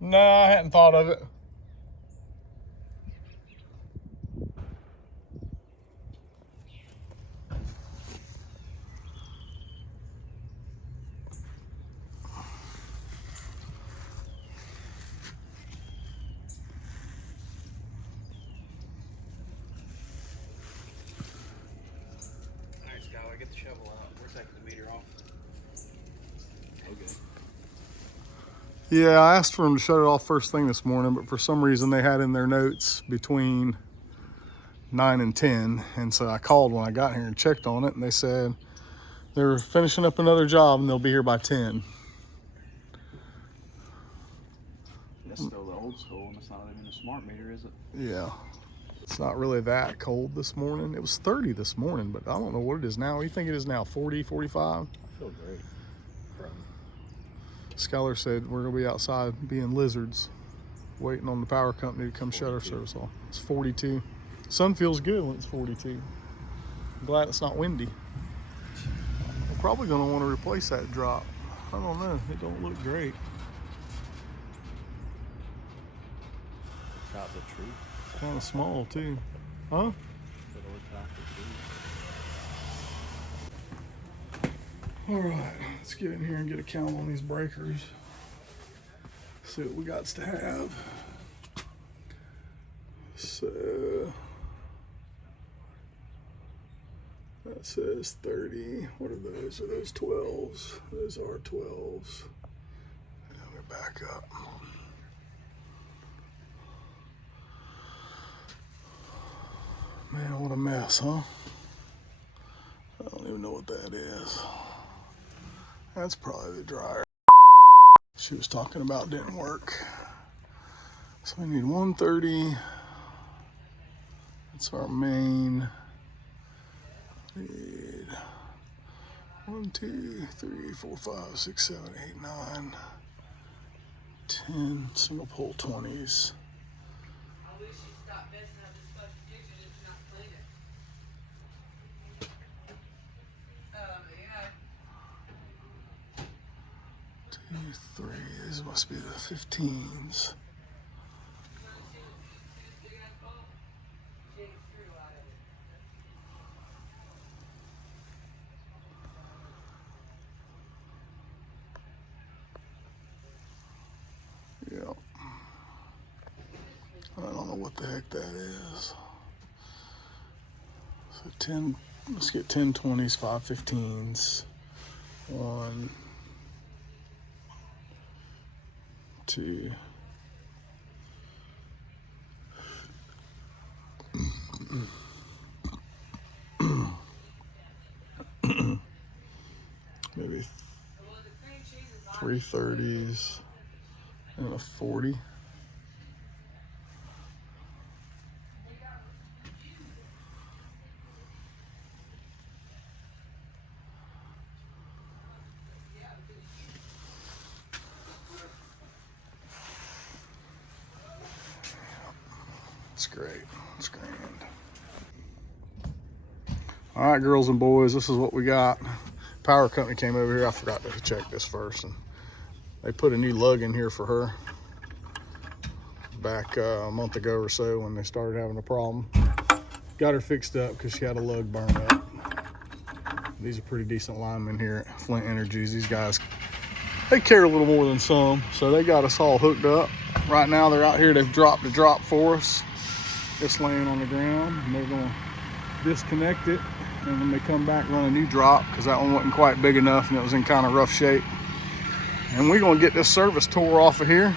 No, I hadn't thought of it. Get the shovel out. We're taking the meter off. Okay. Yeah, I asked for them to shut it off first thing this morning, but for some reason they had in their notes between 9 and 10. And so I called when I got here and checked on it, and they said they're finishing up another job and they'll be here by 10. That's still the old school, and it's not even a smart meter, is it? Yeah. It's not really that cold this morning. It was 30 this morning, but I don't know what it is now. What do you think it is now? 40, 45? I feel great. Skylar said we're gonna be outside being lizards, waiting on the power company to come shut our service off. It's 42. Sun feels good when it's 42. I'm glad it's not windy. I'm probably gonna want to replace that drop. I don't know. It don't look great. Got the tree. Kind of small too, huh? All right, let's get in here and get a count on these breakers. See what we got to have. So that says 30. What are those? Are those 12s? Those are 12s. Let me back up. Man, what a mess, huh? I don't even know what that is. That's probably the dryer she was talking about didn't work. So we need 130. That's our main. We need 1, 2, 3, 4, 5, 6, 7, 8, 9, 10 single pole 20s. Three. These must be the 15s. Yep. I don't know what the heck that is. So 10. Let's get 10 20s, 5 15s. 1, 2. Maybe 3 30s and a 40. It's great. It's grand. All right, girls and boys, this is what we got. Power company came over here. I forgot to check this first, and they put a new lug in here for her back a month ago or so when they started having a problem. Got her fixed up because she had a lug burn up. These are pretty decent linemen here at Flint Energies. These guys, they care a little more than some, so they got us all hooked up. Right now they're out here. They've dropped a drop for us. It's laying on the ground, and they're going to disconnect it, and when they come back, run a new drop because that one wasn't quite big enough and it was in kind of rough shape. And we're going to get this service tore off of here,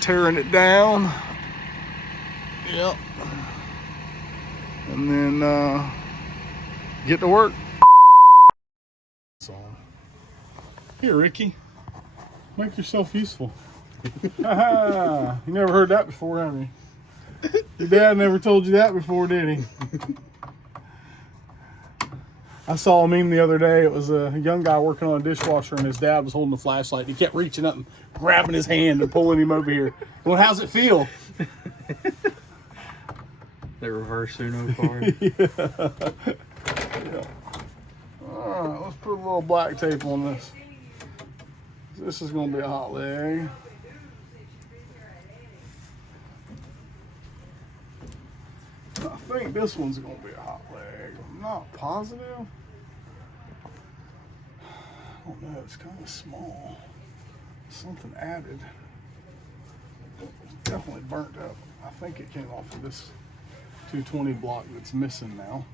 tearing it down. Yep. And then get to work. Here, Ricky, make yourself useful. You never heard that before, have you? Your dad never told you that before, did he? I saw a meme the other day. It was a young guy working on a dishwasher, and his dad was holding a flashlight. He kept reaching up and grabbing his hand and pulling him over here. Well, how's it feel? The reverse Uno card. Yeah. All right, let's put a little black tape on this. This is going to be a hot leg. I think this one's going to be a hot leg. I'm not positive. I don't know, it's kind of small. Something added. It's definitely burnt up. I think it came off of this 220 block that's missing now.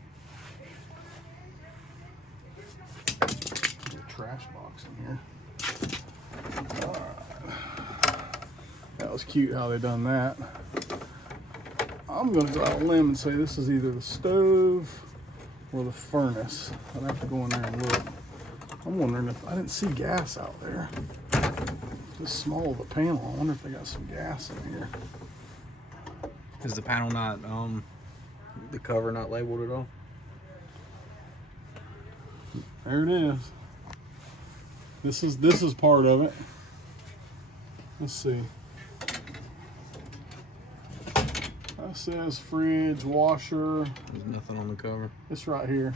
There's a trash box in here. Alright. That was cute how they done that. I'm gonna go out on a limb and say this is either the stove or the furnace. I'd have to go in there and look. I'm wondering if I didn't see gas out there. This small of a panel, I wonder if they got some gas in here. Is the panel not, the cover not labeled at all? There it is. This is part of it. Let's see. That says fridge, washer. There's nothing on the cover. It's right here.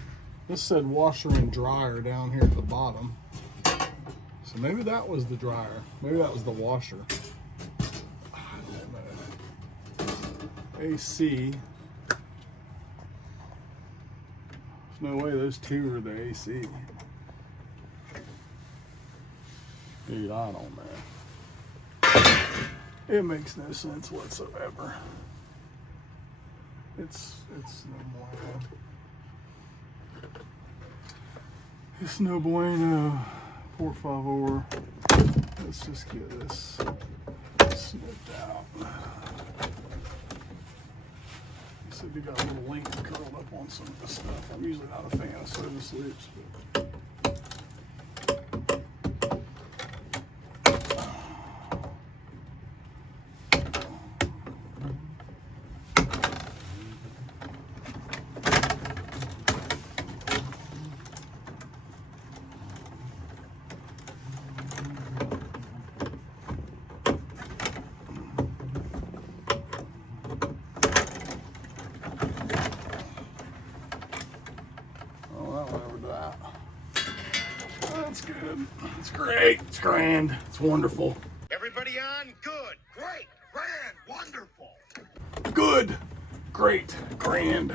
This said washer and dryer down here at the bottom. So maybe that was the dryer. Maybe that was the washer. I don't know. AC. There's no way those two are the AC. Dude, I don't know. It makes no sense whatsoever. It's no bueno. It's no bueno. Por favor. Let's just get this snipped out. He said they got a little link curled up on some of this stuff. I'm usually not a fan of service loops, but that's good. It's great. It's grand. It's wonderful. Everybody on? Good, great, grand, wonderful. Good, great, grand,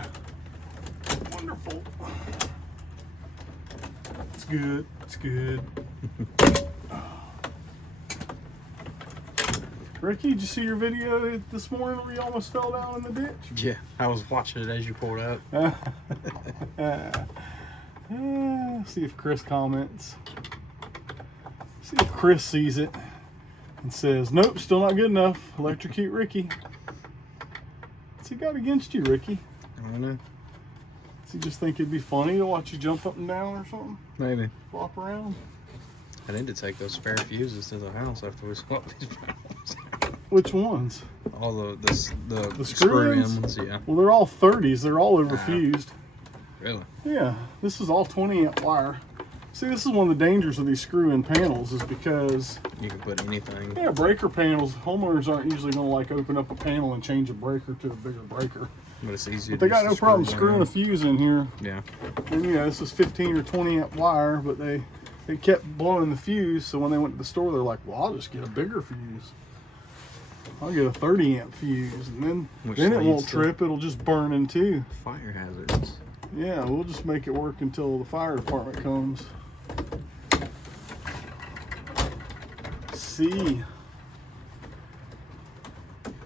wonderful. It's good. It's good. Ricky, did you see your video this morning where you almost fell down in the ditch? Yeah, I was watching it as you pulled up. See if Chris comments. See if Chris sees it and says, nope, still not good enough. Electrocute Ricky. What's he got against you, Ricky? I don't know. Does he just think it'd be funny to watch you jump up and down or something? Maybe. Flop around? I need to take those spare fuses to the house after we swap these panels. Which ones? All the screw-ins? screw-in ones, yeah. Well, they're all 30s. They're all overfused. Really? Yeah, this is all 20 amp wire. See, this is one of the dangers of these screw-in panels is because You can put anything. yeah, breaker panels, homeowners aren't usually going to like open up a panel and change a breaker to a bigger breaker. But it's easy. But they got no problem screwing a fuse in here. Yeah. And you know, this is 15 or 20 amp wire, but they kept blowing the fuse, so when they went to the store, they're like, well, I'll just get a bigger fuse. I'll get a 30 amp fuse, and then it won't trip, it'll just burn in two. Fire hazards. Yeah, we'll just make it work until the fire department comes. C,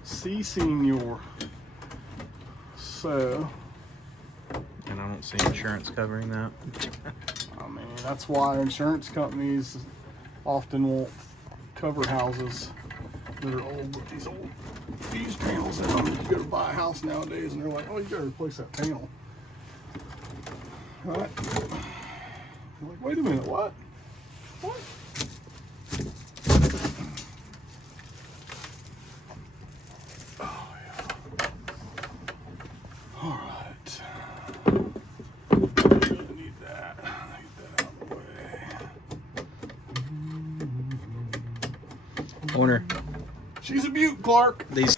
senior. So, And I don't see insurance covering that. I mean, that's why insurance companies often won't cover houses that are old with these old fuse panels in them. You go to buy a house nowadays and they're like, oh, you gotta replace that panel. Right? You're like, wait a minute, what? What? Oh, yeah. All right. I need that. I need that out of the way. Owner. She's a beaut, Clark. These.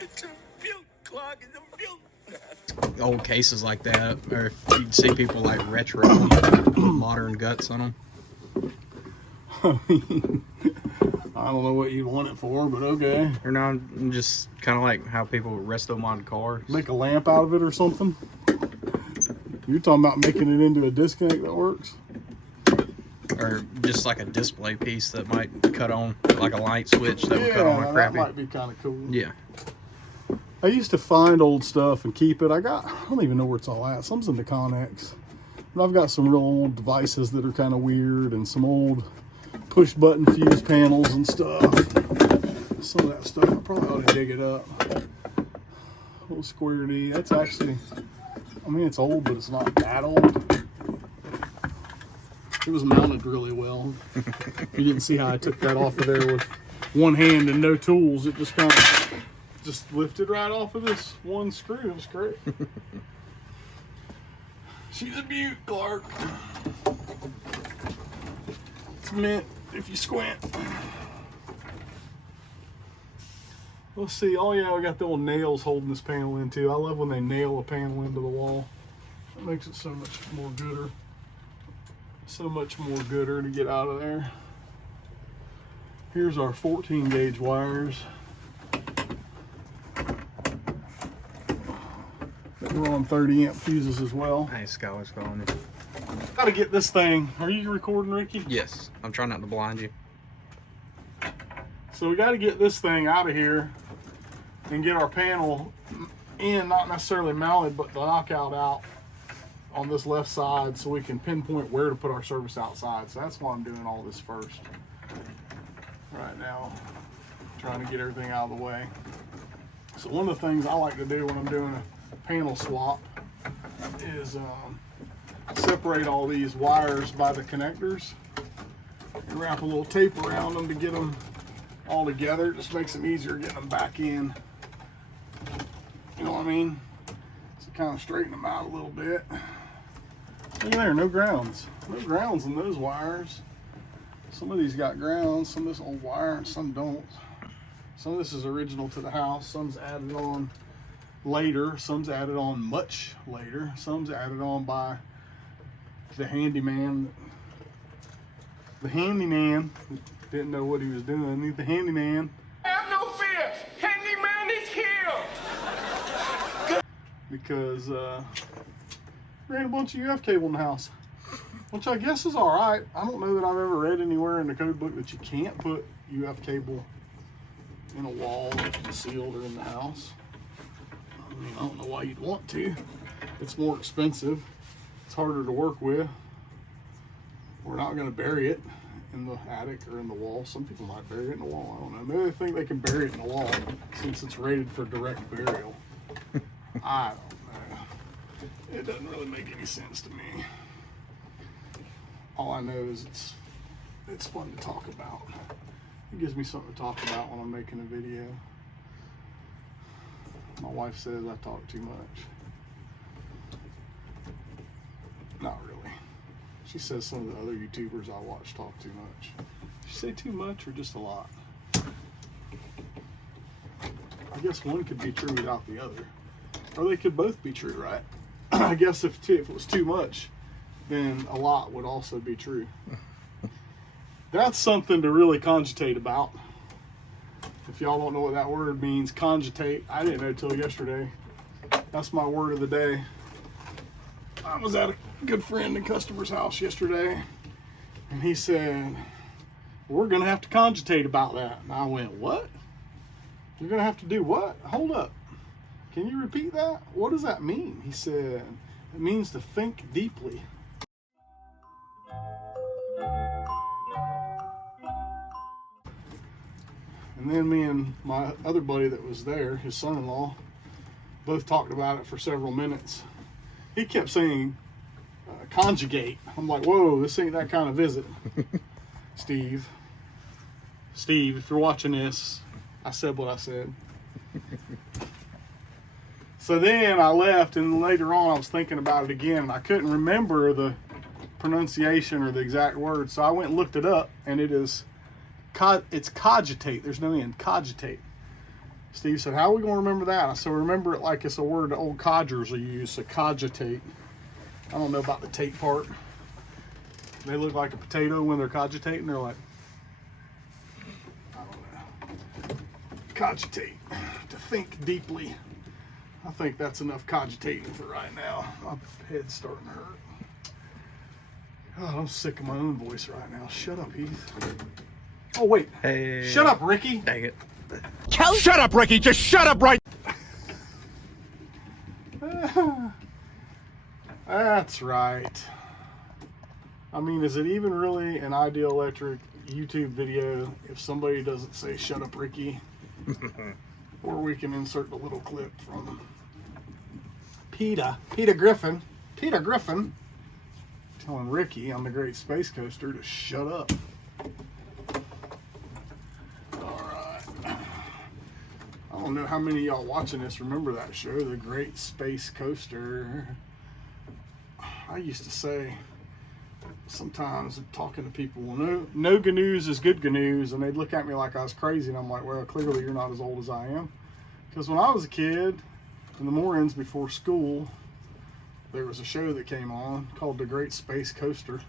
It's a beaut, Clark, it's a beaut. old cases like that, or if you'd see people like retro modern guts on them. I don't know what you'd want it for, but okay. Or no, just kind of like how people resto mod cars. Make a lamp out of it or something. You're talking about making it into a disconnect that works? Or just like a display piece that might cut on, like a light switch that would cut on a crappy. That might be kind of cool. Yeah. I used to find old stuff and keep it. I don't even know where it's all at. Some's in the Connex. But I've got some real old devices that are kind of weird and some old push button fuse panels and stuff. Some of that stuff, I probably ought to dig it up. Little square D. That's actually, I mean, it's old, but it's not that old. It was mounted really well. You didn't see how I took that off of there with one hand and no tools. It just kind of just lifted right off of this one screw. It was great. She's a beaut, Clark. It's mint if you squint. Let's see. Oh yeah, we got the old nails holding this panel in too. I love when they nail a panel into the wall. It makes it so much more gooder. So much more gooder to get out of there. Here's our 14 gauge wires. We're on 30 amp fuses as well. Hey, Skylar's calling you. Gotta get this thing. Are you recording, Ricky? Yes, I'm trying not to blind you. So we gotta get this thing out of here and get our panel in, not necessarily mounted, but the knockout out on this left side so we can pinpoint where to put our service outside. So that's why I'm doing all this first. Right now, trying to get everything out of the way. So one of the things I like to do when I'm doing a panel swap is separate all these wires by the connectors and wrap a little tape around them to get them all together. It just makes them easier getting them back in. You know what I mean? So kind of straighten them out a little bit. Look there, no grounds. No grounds in those wires. Some of these got grounds, some of this old wire, and some don't. Some of this is original to the house, some's added on later, some's added on much later, some's added on by the handyman. The handyman didn't know what he was doing. The handyman. Have no fear. Handyman is here. Because ran a bunch of UF cable in the house, which I guess is all right. I don't know that I've ever read anywhere in the code book that you can't put UF cable in a wall that's concealed or in the house. I mean, I don't know why you'd want to. It's more expensive. It's harder to work with. We're not going to bury it in the attic or in the wall. Some people might bury it in the wall. I don't know. Maybe they think they can bury it in the wall since it's rated for direct burial. I don't know. It doesn't really make any sense to me. All I know is it's fun to talk about. It gives me something to talk about when I'm making a video. My wife says I talk too much. Not really. She says some of the other YouTubers I watch talk too much. Did she say too much or just a lot? I guess one could be true without the other. Or they could both be true, right? I guess if it was too much, then a lot would also be true. That's something to really cogitate about. If y'all don't know what that word means, cogitate, I didn't know till yesterday. That's my word of the day. I was at a good friend and customer's house yesterday, and he said, we're gonna have to cogitate about that. And I went, what? You're gonna have to do what? Hold up. Can you repeat that? What does that mean? He said, it means to think deeply. And then me and my other buddy that was there, his son-in-law, both talked about it for several minutes. He kept saying, conjugate. I'm like, whoa, this ain't that kind of visit. Steve, if you're watching this, I said what I said. So then I left, and later on I was thinking about it again, and I couldn't remember the pronunciation or the exact word, so I went and looked it up, and it's cogitate. There's no end. Cogitate. Steve said, how are we going to remember that? I said, remember it like it's a word the old codgers will use, to cogitate. I don't know about the tate part. They look like a potato when they're cogitating. They're like, I don't know. Cogitate, to think deeply. I think that's enough cogitating for right now. My head's starting to hurt. God, I'm sick of my own voice right now. Shut up, Heath. Oh, wait. Hey. Shut up, Ricky. Dang it. Shut up, Ricky. Just shut up right. That's right. I mean, is it even really an Ideal Electric YouTube video if somebody doesn't say shut up, Ricky? Or we can insert the little clip from Peter Griffin telling Ricky on the Great Space Coaster to shut up. Alright. I don't know how many of y'all watching this remember that show, The Great Space Coaster. I used to say sometimes talking to people, well, no good news is good news, and they'd look at me like I was crazy, and I'm like, well, clearly you're not as old as I am. Because when I was a kid, in the mornings before school, there was a show that came on called The Great Space Coaster.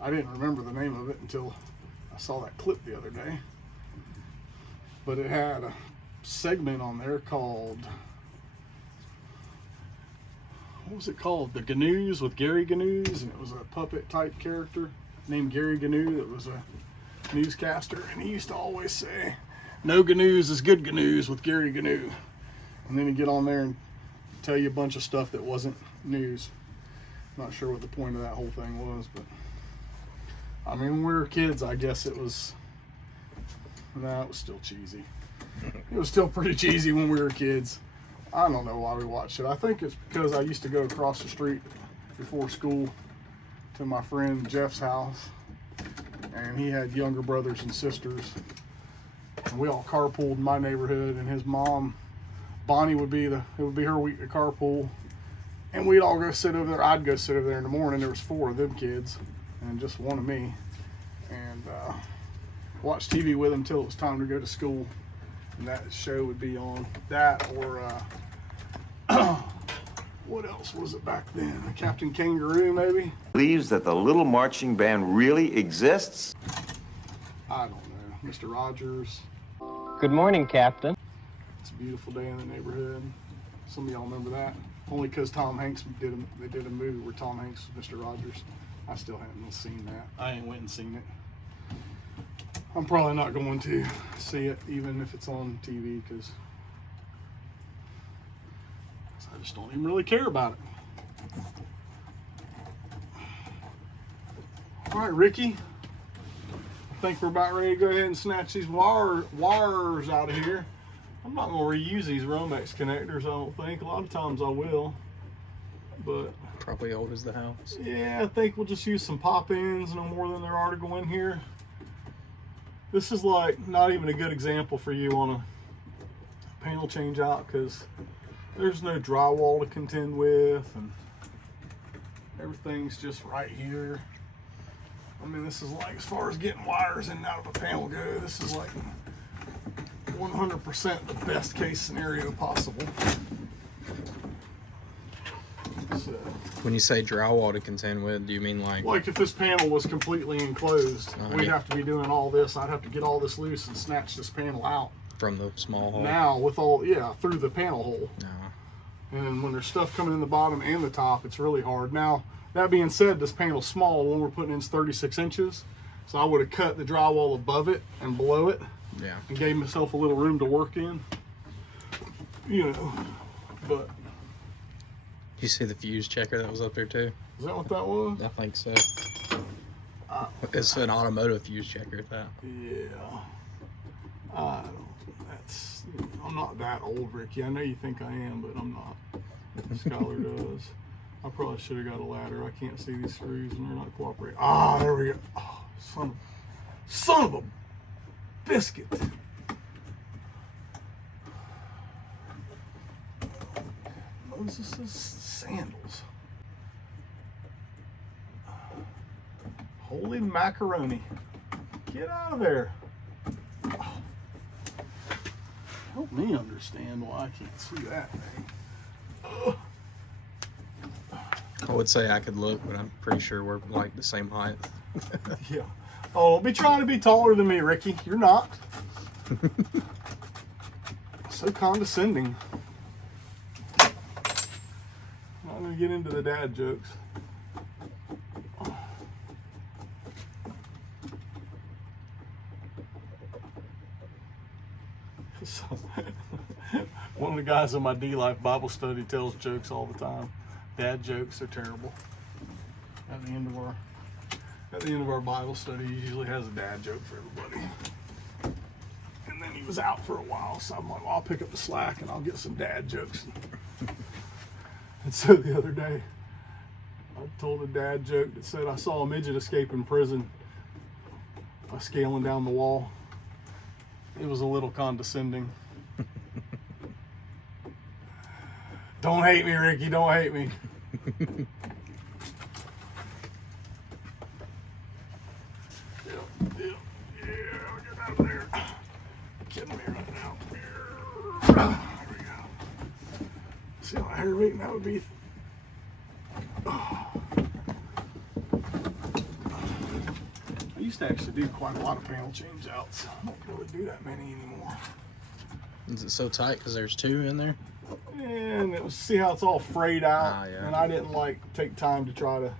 I didn't remember the name of it until I saw that clip the other day. But it had a segment on there called, what was it called? The Gnu's with Gary Gnu's, and it was a puppet type character named Gary Gnu that was a newscaster, and he used to always say, no news is good news with Gary Gnu. And then he'd get on there and tell you a bunch of stuff that wasn't news. Not sure what the point of that whole thing was, but I mean, when we were kids, I guess it was, no, it was still cheesy. It was still pretty cheesy when we were kids. I don't know why we watched it. I think it's because I used to go across the street before school to my friend Jeff's house, and he had younger brothers and sisters, and we all carpooled in my neighborhood, and his mom, Bonnie, it would be her week to carpool, and we'd all go sit over there. I'd go sit over there in the morning. There was 4 of them kids and just one of me, and watch TV with them till it was time to go to school. And that show would be on. That or what else was it back then? Captain Kangaroo, maybe? Believes that the little marching band really exists? I don't know. Mr. Rogers. Good morning, Captain. It's a beautiful day in the neighborhood. Some of y'all remember that. Only because Tom Hanks did a movie where Tom Hanks was Mr. Rogers. I still haven't seen that. I ain't went and seen it. I'm probably not going to see it, even if it's on TV, because I just don't even really care about it. All right, Ricky. I think we're about ready to go ahead and snatch these wires out of here. I'm not going to reuse these Romex connectors, I don't think. A lot of times I will, but Probably old as the house. yeah, I think we'll just use some pop-ins, no more than there are to go in here. This is like not even a good example for you on a panel change out, because there's no drywall to contend with, and everything's just right here. I mean, this is like, as far as getting wires in and out of a panel go, this is like 100% the best case scenario possible. So, When you say drywall to contend with, do you mean like if this panel was completely enclosed, we'd yeah. have to be doing all this. I'd have to get all this loose and snatch this panel out. from the small hole? Now with all, yeah, through the panel hole. No. And when there's stuff coming in the bottom and the top, it's really hard. Now, that being said, this panel's small. The one we're putting in is 36 inches. So I would have cut the drywall above it and below it. Yeah. And gave myself a little room to work in. You know, but. You see the fuse checker that was up there too? Is that what that was? I think so. It's an automotive fuse checker at that. Yeah. I'm not that old, Ricky. I know you think I am, but I'm not. Skylar does. I probably should have got a ladder. I can't see these screws and they're not cooperating. Ah, there we go. Oh, son of a biscuit. Moses' sandals. Holy macaroni. Get out of there. Help me understand why I can't see that thing. I would say I could look, but I'm pretty sure we're like the same height. Yeah. Oh, don't be trying to be taller than me, Ricky. You're not. So condescending. I'm not going to get into the dad jokes. So, one of the guys in my D-Life Bible study tells jokes all the time. Dad jokes are terrible. At the end of our Bible study, he usually has a dad joke for everybody. And then he was out for a while, so I'm like, well, I'll pick up the slack and I'll get some dad jokes. And so the other day, I told a dad joke that said I saw a midget escape in prison by scaling down the wall. It was a little condescending. Don't hate me, Ricky, don't hate me. Yeah, get out of there. Kidding me right now. There we go. See how my hair weight that would be. I used to actually do quite a lot of panel change outs. I don't really do that many anymore. Is it so tight because there's two in there? And it was, see how it's all frayed out. Yeah. And I didn't like take time to try to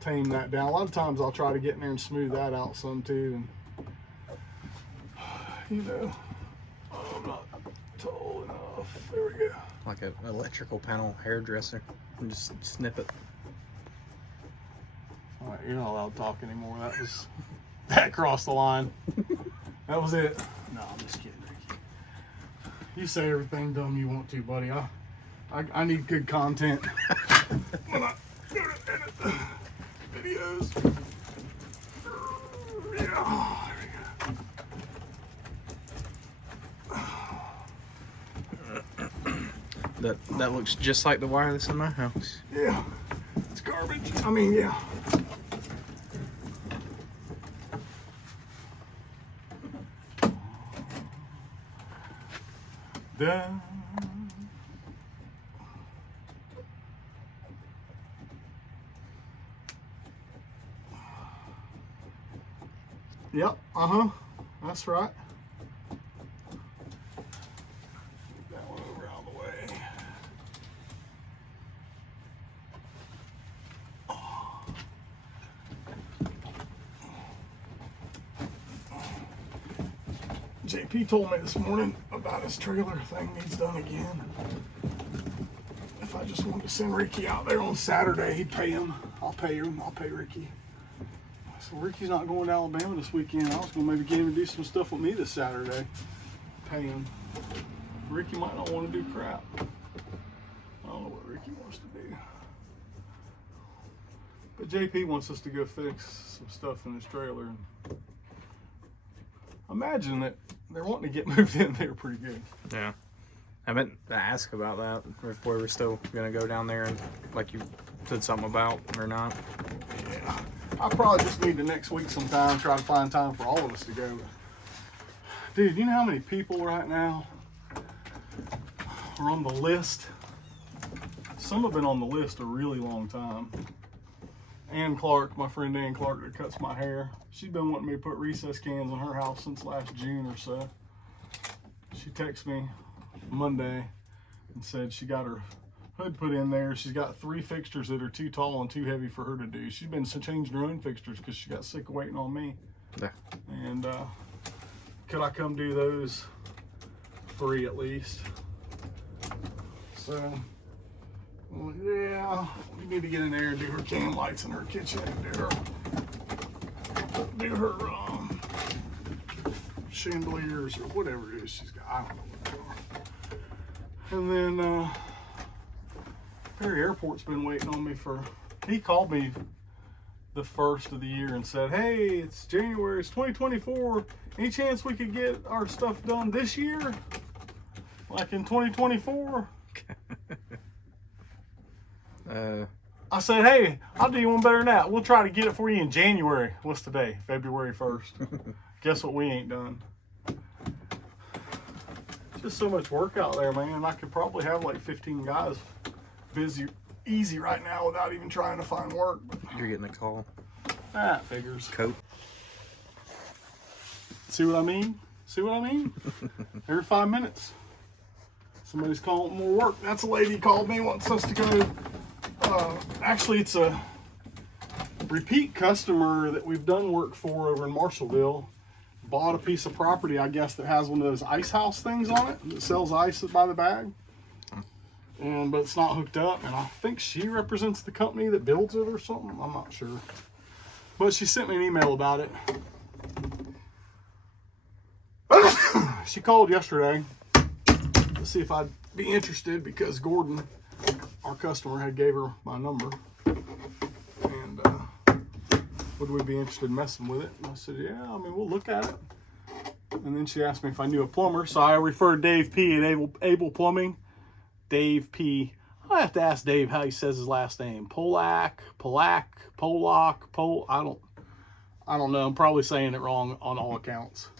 tame that down. A lot of times I'll try to get in there and smooth that out some too. And you know, I'm not tall enough. There we go. Like an electrical panel hairdresser. And just snip it. All right, you're not allowed to talk anymore. That crossed the line. That was it. No, I'm just kidding, Ricky. You say everything dumb you want to, buddy. I need good content when I go to edit the videos. Yeah, there we go. That looks just like the wireless in my house. Yeah, it's garbage. I mean, yeah. Done. Yep, that's right. Move that one over out of the way. JP told me this morning about his trailer thing needs done again. If I just wanted to send Ricky out there on Saturday, he'd pay him. I'll pay him. I'll pay Ricky. So Ricky's not going to Alabama this weekend. I was going to maybe get him to do some stuff with me this Saturday. Pay him. Ricky might not want to do crap. I don't know what Ricky wants to do. But JP wants us to go fix some stuff in his trailer. And imagine that they're wanting to get moved in there pretty good. Yeah. I meant to ask about that, if we were still going to go down there and like you said something about or not. Yeah. I probably just need the next week sometime, try to find time for all of us to go. Dude, you know how many people right now are on the list? Some have been on the list a really long time. Ann Clark, my friend Ann Clark that cuts my hair, she's been wanting me to put recess cans in her house since last June or so. She texted me Monday and said she got her hood put in there. She's got 3 fixtures that are too tall and too heavy for her to do. She's been changing her own fixtures because she got sick of waiting on me. Yeah. And could I come do those free at least? So, well, yeah, we need to get in there and do her cam lights in her kitchen and do her chandeliers or whatever it is she's got. I don't know what they are. And then Perry Airport's been waiting on me he called me the first of the year and said, hey, it's January, it's 2024. Any chance we could get our stuff done this year? Like in 2024? I said, hey, I'll do you one better than that. We'll try to get it for you in January. What's today? February 1st. Guess what we ain't done? Just so much work out there, man. I could probably have like 15 guys busy, easy right now without even trying to find work. But You're getting a call. that figures. Coat. See what I mean? See what I mean? Every 5 minutes, somebody's calling more work. That's a lady called me, wants us to go. Actually, it's a repeat customer that we've done work for over in Marshallville. Bought a piece of property, I guess, that has one of those ice house things on it that sells ice by the bag. But it's not hooked up, and I think she represents the company that builds it or something. I'm not sure. But she sent me an email about it. She called yesterday to see if I'd be interested because Gordon, our customer, had gave her my number. And would we be interested in messing with it? And I said, yeah, I mean, we'll look at it. And then she asked me if I knew a plumber. So I referred Dave P. at Able Plumbing. Dave P. I have to ask Dave how he says his last name. Polak. I don't know. I'm probably saying it wrong on all accounts.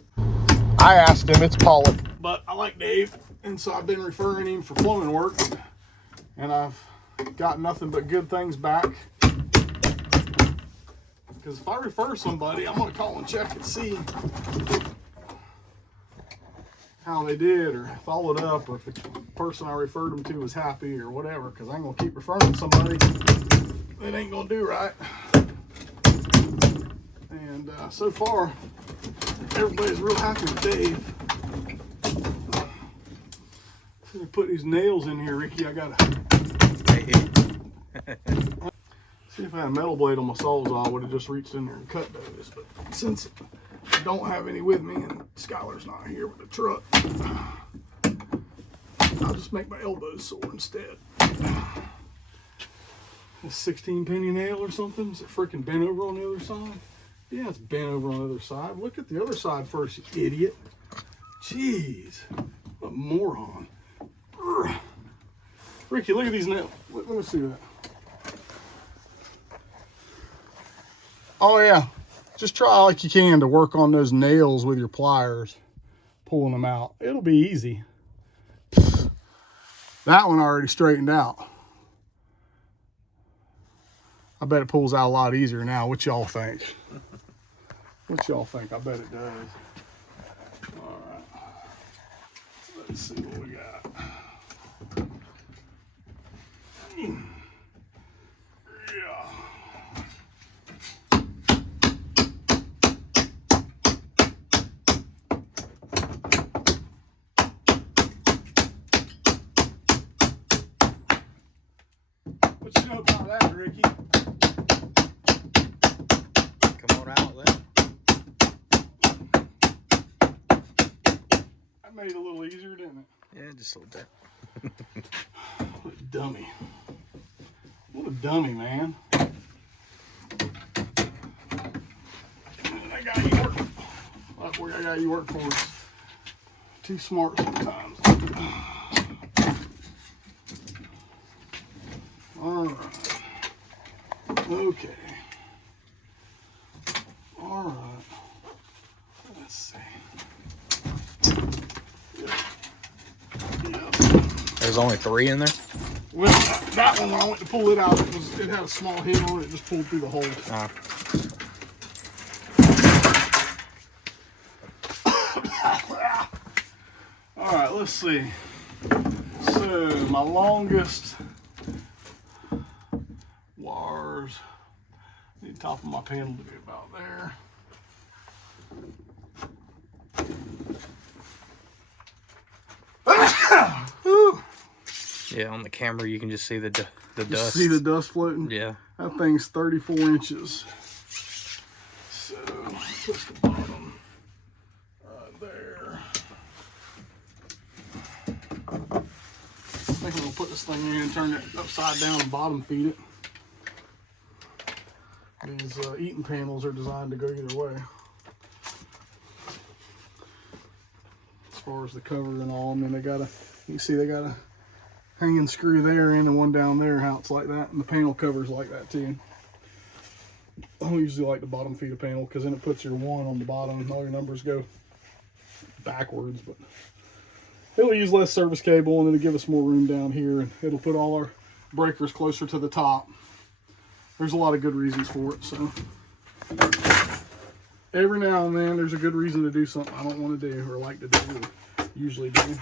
I asked him, it's Pollock. But I like Dave, and so I've been referring him for plumbing work. And I've got nothing but good things back. Because if I refer somebody, I'm going to call and check and see how they did or follow it up, or if the person I referred them to was happy or whatever, because I ain't going to keep referring somebody that ain't going to do right. And so far, everybody's real happy with Dave. Let me put these nails in here, Ricky. I got to... See if I had a metal blade on my Sawzall, I would have just reached in there and cut those. But since I don't have any with me and Skylar's not here with the truck, I'll just make my elbows sore instead. A 16 penny nail or something? Is it freaking bent over on the other side? Yeah, it's bent over on the other side. Look at the other side first, you idiot. Jeez, what a moron. Ricky, look at these nails. Let me see that. Oh yeah, just try like you can to work on those nails with your pliers, pulling them out. It'll be easy. That one already straightened out. I bet it pulls out a lot easier now. What y'all think? What y'all think? I bet it does. All right. Let's see what we got. Yeah. What you know about that, Ricky? Come on out then. That made it a little easier, didn't it? Yeah, just a little bit. What a dummy. What a dummy, man. That guy you work for. That guy you work for is too smart sometimes. All right. Okay. All right. Let's see. There's only 3 in there. Well, that one, when I went to pull it out, it had a small hit on it. It just pulled through the hole. All right, let's see. So my longest wires, the top of my panel to be about there. Yeah, on the camera you can just see the dust. See the dust floating? Yeah. That thing's 34 inches. So, push the bottom right there. I think I'm gonna put this thing in and turn it upside down and bottom feed it. These eating panels are designed to go either way. As far as the cover and all, I mean, you can see they got a hanging screw there and one down there, how it's like that, and the panel covers like that too. I don't usually like the bottom feed a panel because then it puts your 1 on the bottom and all your numbers go backwards, but it'll use less service cable and it'll give us more room down here, and it'll put all our breakers closer to the top. There's a lot of good reasons for it. So every now and then there's a good reason to do something I don't want to do or like to do or usually do.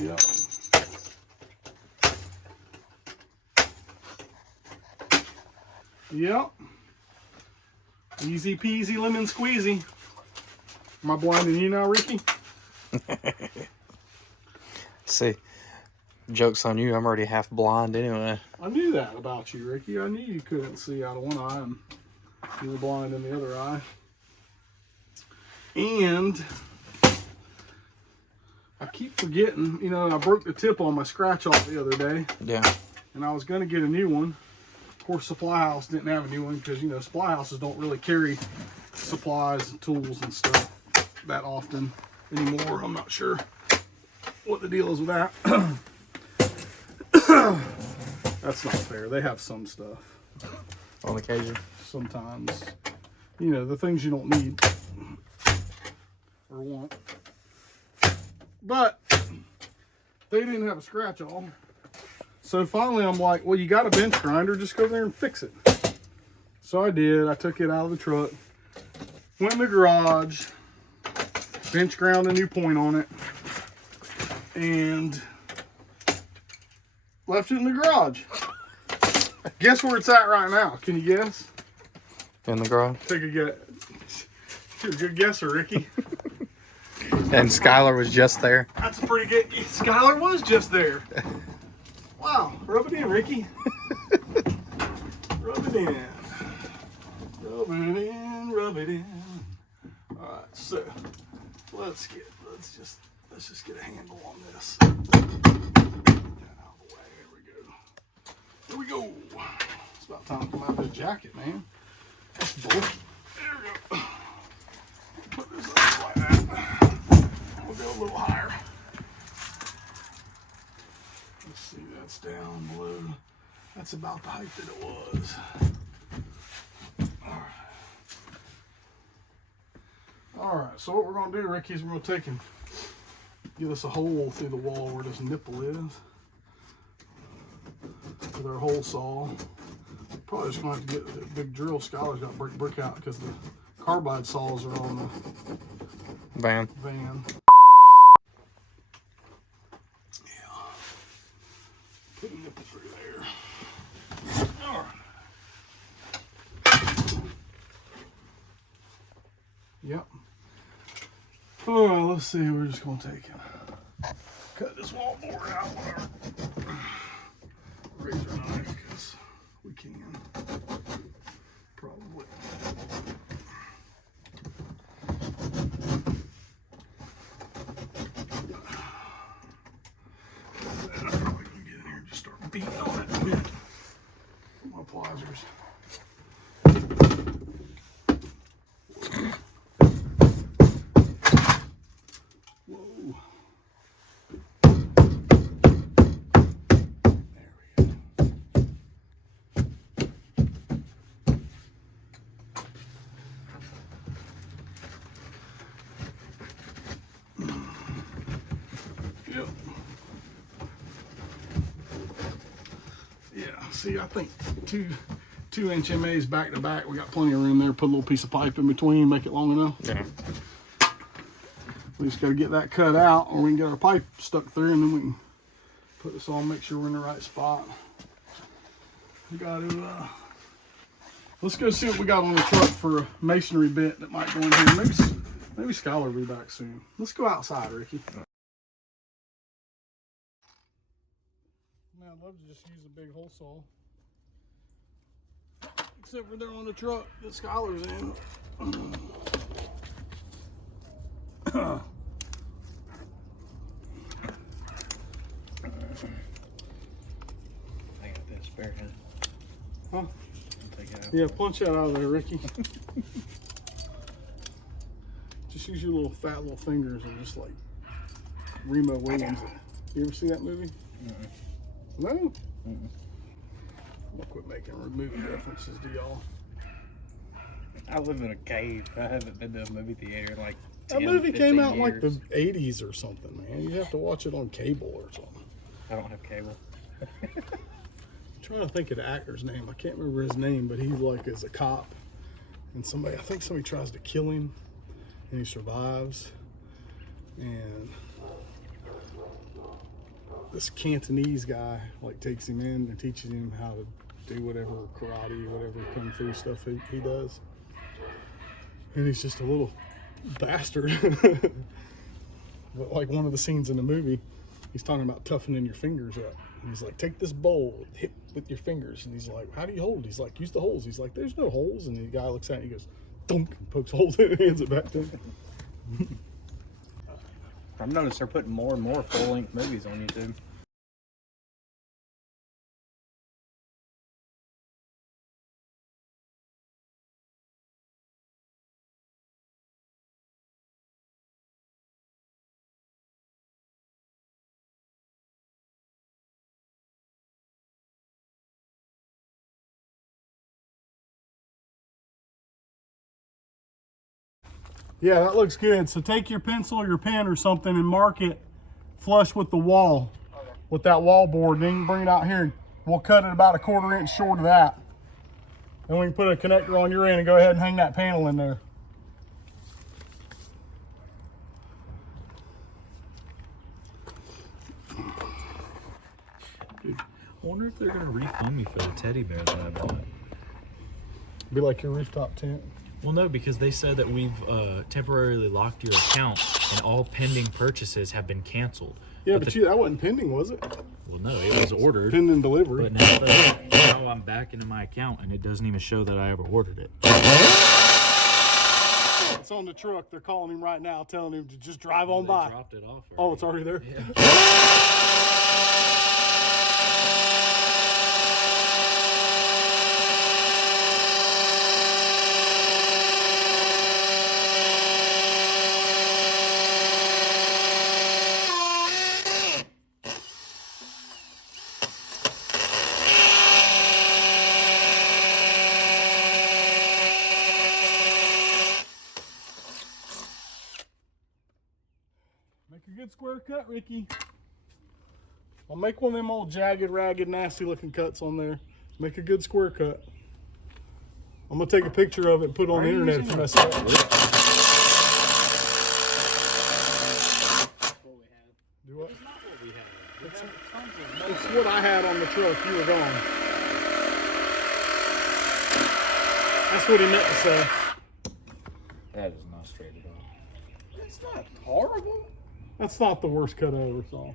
Yep. Yep. Easy peasy lemon squeezy. Am I blinding you now, Ricky? See, joke's on you. I'm already half blind anyway. I knew that about you, Ricky. I knew you couldn't see out of one eye and you were blind in the other eye. And I keep forgetting, you know, I broke the tip on my scratch off the other day. Yeah. And I was going to get a new one. Of course, Supply House didn't have a new one because, you know, supply houses don't really carry supplies and tools and stuff that often anymore. I'm not sure what the deal is with that. That's not fair. They have some stuff. On occasion. Sometimes, you know, the things you don't need or want. But they didn't have a scratch off. So finally I'm like, well, you got a bench grinder, just go there and fix it. So I did. I took it out of the truck, went in the garage, bench ground a new point on it, and left it in the garage. Guess where it's at right now? Can you guess? In the garage. Take a guess. You're a good guesser, Ricky. And Skylar was just there. That's a pretty good. Skylar was just there. Wow. Rub it in, Ricky. Rub it in. Rub it in. Rub it in. All right. So let's just get a handle on this. Get that out of the way. Here we go. It's about time to come out of this jacket, man. That's bulky. There we go. Put this up like that. We'll go a little higher. Let's see, that's down below. That's about the height that it was. All right, so what we're gonna do, Ricky, is we're gonna take and get us a hole through the wall where this nipple is with our hole saw. Probably just gonna have to get the big drill. Skylar's got to brick out because the carbide saws are on the Van. Yeah. Put a nipple through there. All right. Yep. All right, let's see. We're just gonna take it. Cut this wall board out with our razor knife because we can. Probably. I probably can get in here and just start beating on it a bit. My pliers. Whoa. There we go. Yep. Yeah, see, I think two inch MAs back to back. We got plenty of room there. Put a little piece of pipe in between, make it long enough. Yeah. We just got to get that cut out, or we can get our pipe stuck through, and then we can put this on, make sure we're in the right spot. We got to, let's go see what we got on the truck for a masonry bit that might go in here. Maybe Skylar will be back soon. Let's go outside, Ricky. Man, I'd love to just use a big hole saw. Except for they're on the truck that Skylar's in. I got that spare hand. Huh? Take it out. Yeah, punch that out of there, Ricky. Just use your little fat little fingers and just like Remo Williams. You ever see that movie? No? I'll quit making movie references to y'all. I live in a cave. I haven't been to a movie theater in like That movie came out in like the 80s or something, man. You have to watch it on cable or something. I don't have cable. I'm trying to think of the actor's name. I can't remember his name, but he like is a cop, and I think somebody tries to kill him, and he survives. And this Cantonese guy like takes him in and teaches him how to do whatever karate, whatever kung fu stuff he does. And he's just a little bastard. But like one of the scenes in the movie, he's talking about toughening your fingers up. And he's like, take this bowl, hit with your fingers. And he's like, how do you hold? He's like, use the holes. He's like, there's no holes. And the guy looks at it and he goes, thunk, and pokes holes in it and hands it back to him. I've noticed they're putting more and more full-length movies on YouTube. Yeah, that looks good. So take your pencil or your pen or something and mark it flush with the wall, with that wall board. Then you can bring it out here and we'll cut it about a 1/4 inch short of that. Then we can put a connector on your end and go ahead and hang that panel in there. Dude, I wonder if they're gonna refund me for the teddy bear that I bought. Be like your rooftop tent. Well, no, because they said that we've temporarily locked your account and all pending purchases have been canceled. Yeah, but that wasn't pending, was it? Well, no, it was ordered. Pending delivery. But now I'm back into my account and it doesn't even show that I ever ordered it. It's on the truck. They're calling him right now, telling him to just drive on They by. dropped it off already. Oh, it's already there? Yeah. Make a good square cut, Ricky. I'll make one of them old jagged, ragged, nasty looking cuts on there. Make a good square cut. I'm gonna take a picture of it and put it on the internet if you mess up. Do what? It's what I had on the truck. You were gone. That's what he meant to say. That is not straight at all. It's not horrible. That's not the worst cut I ever saw.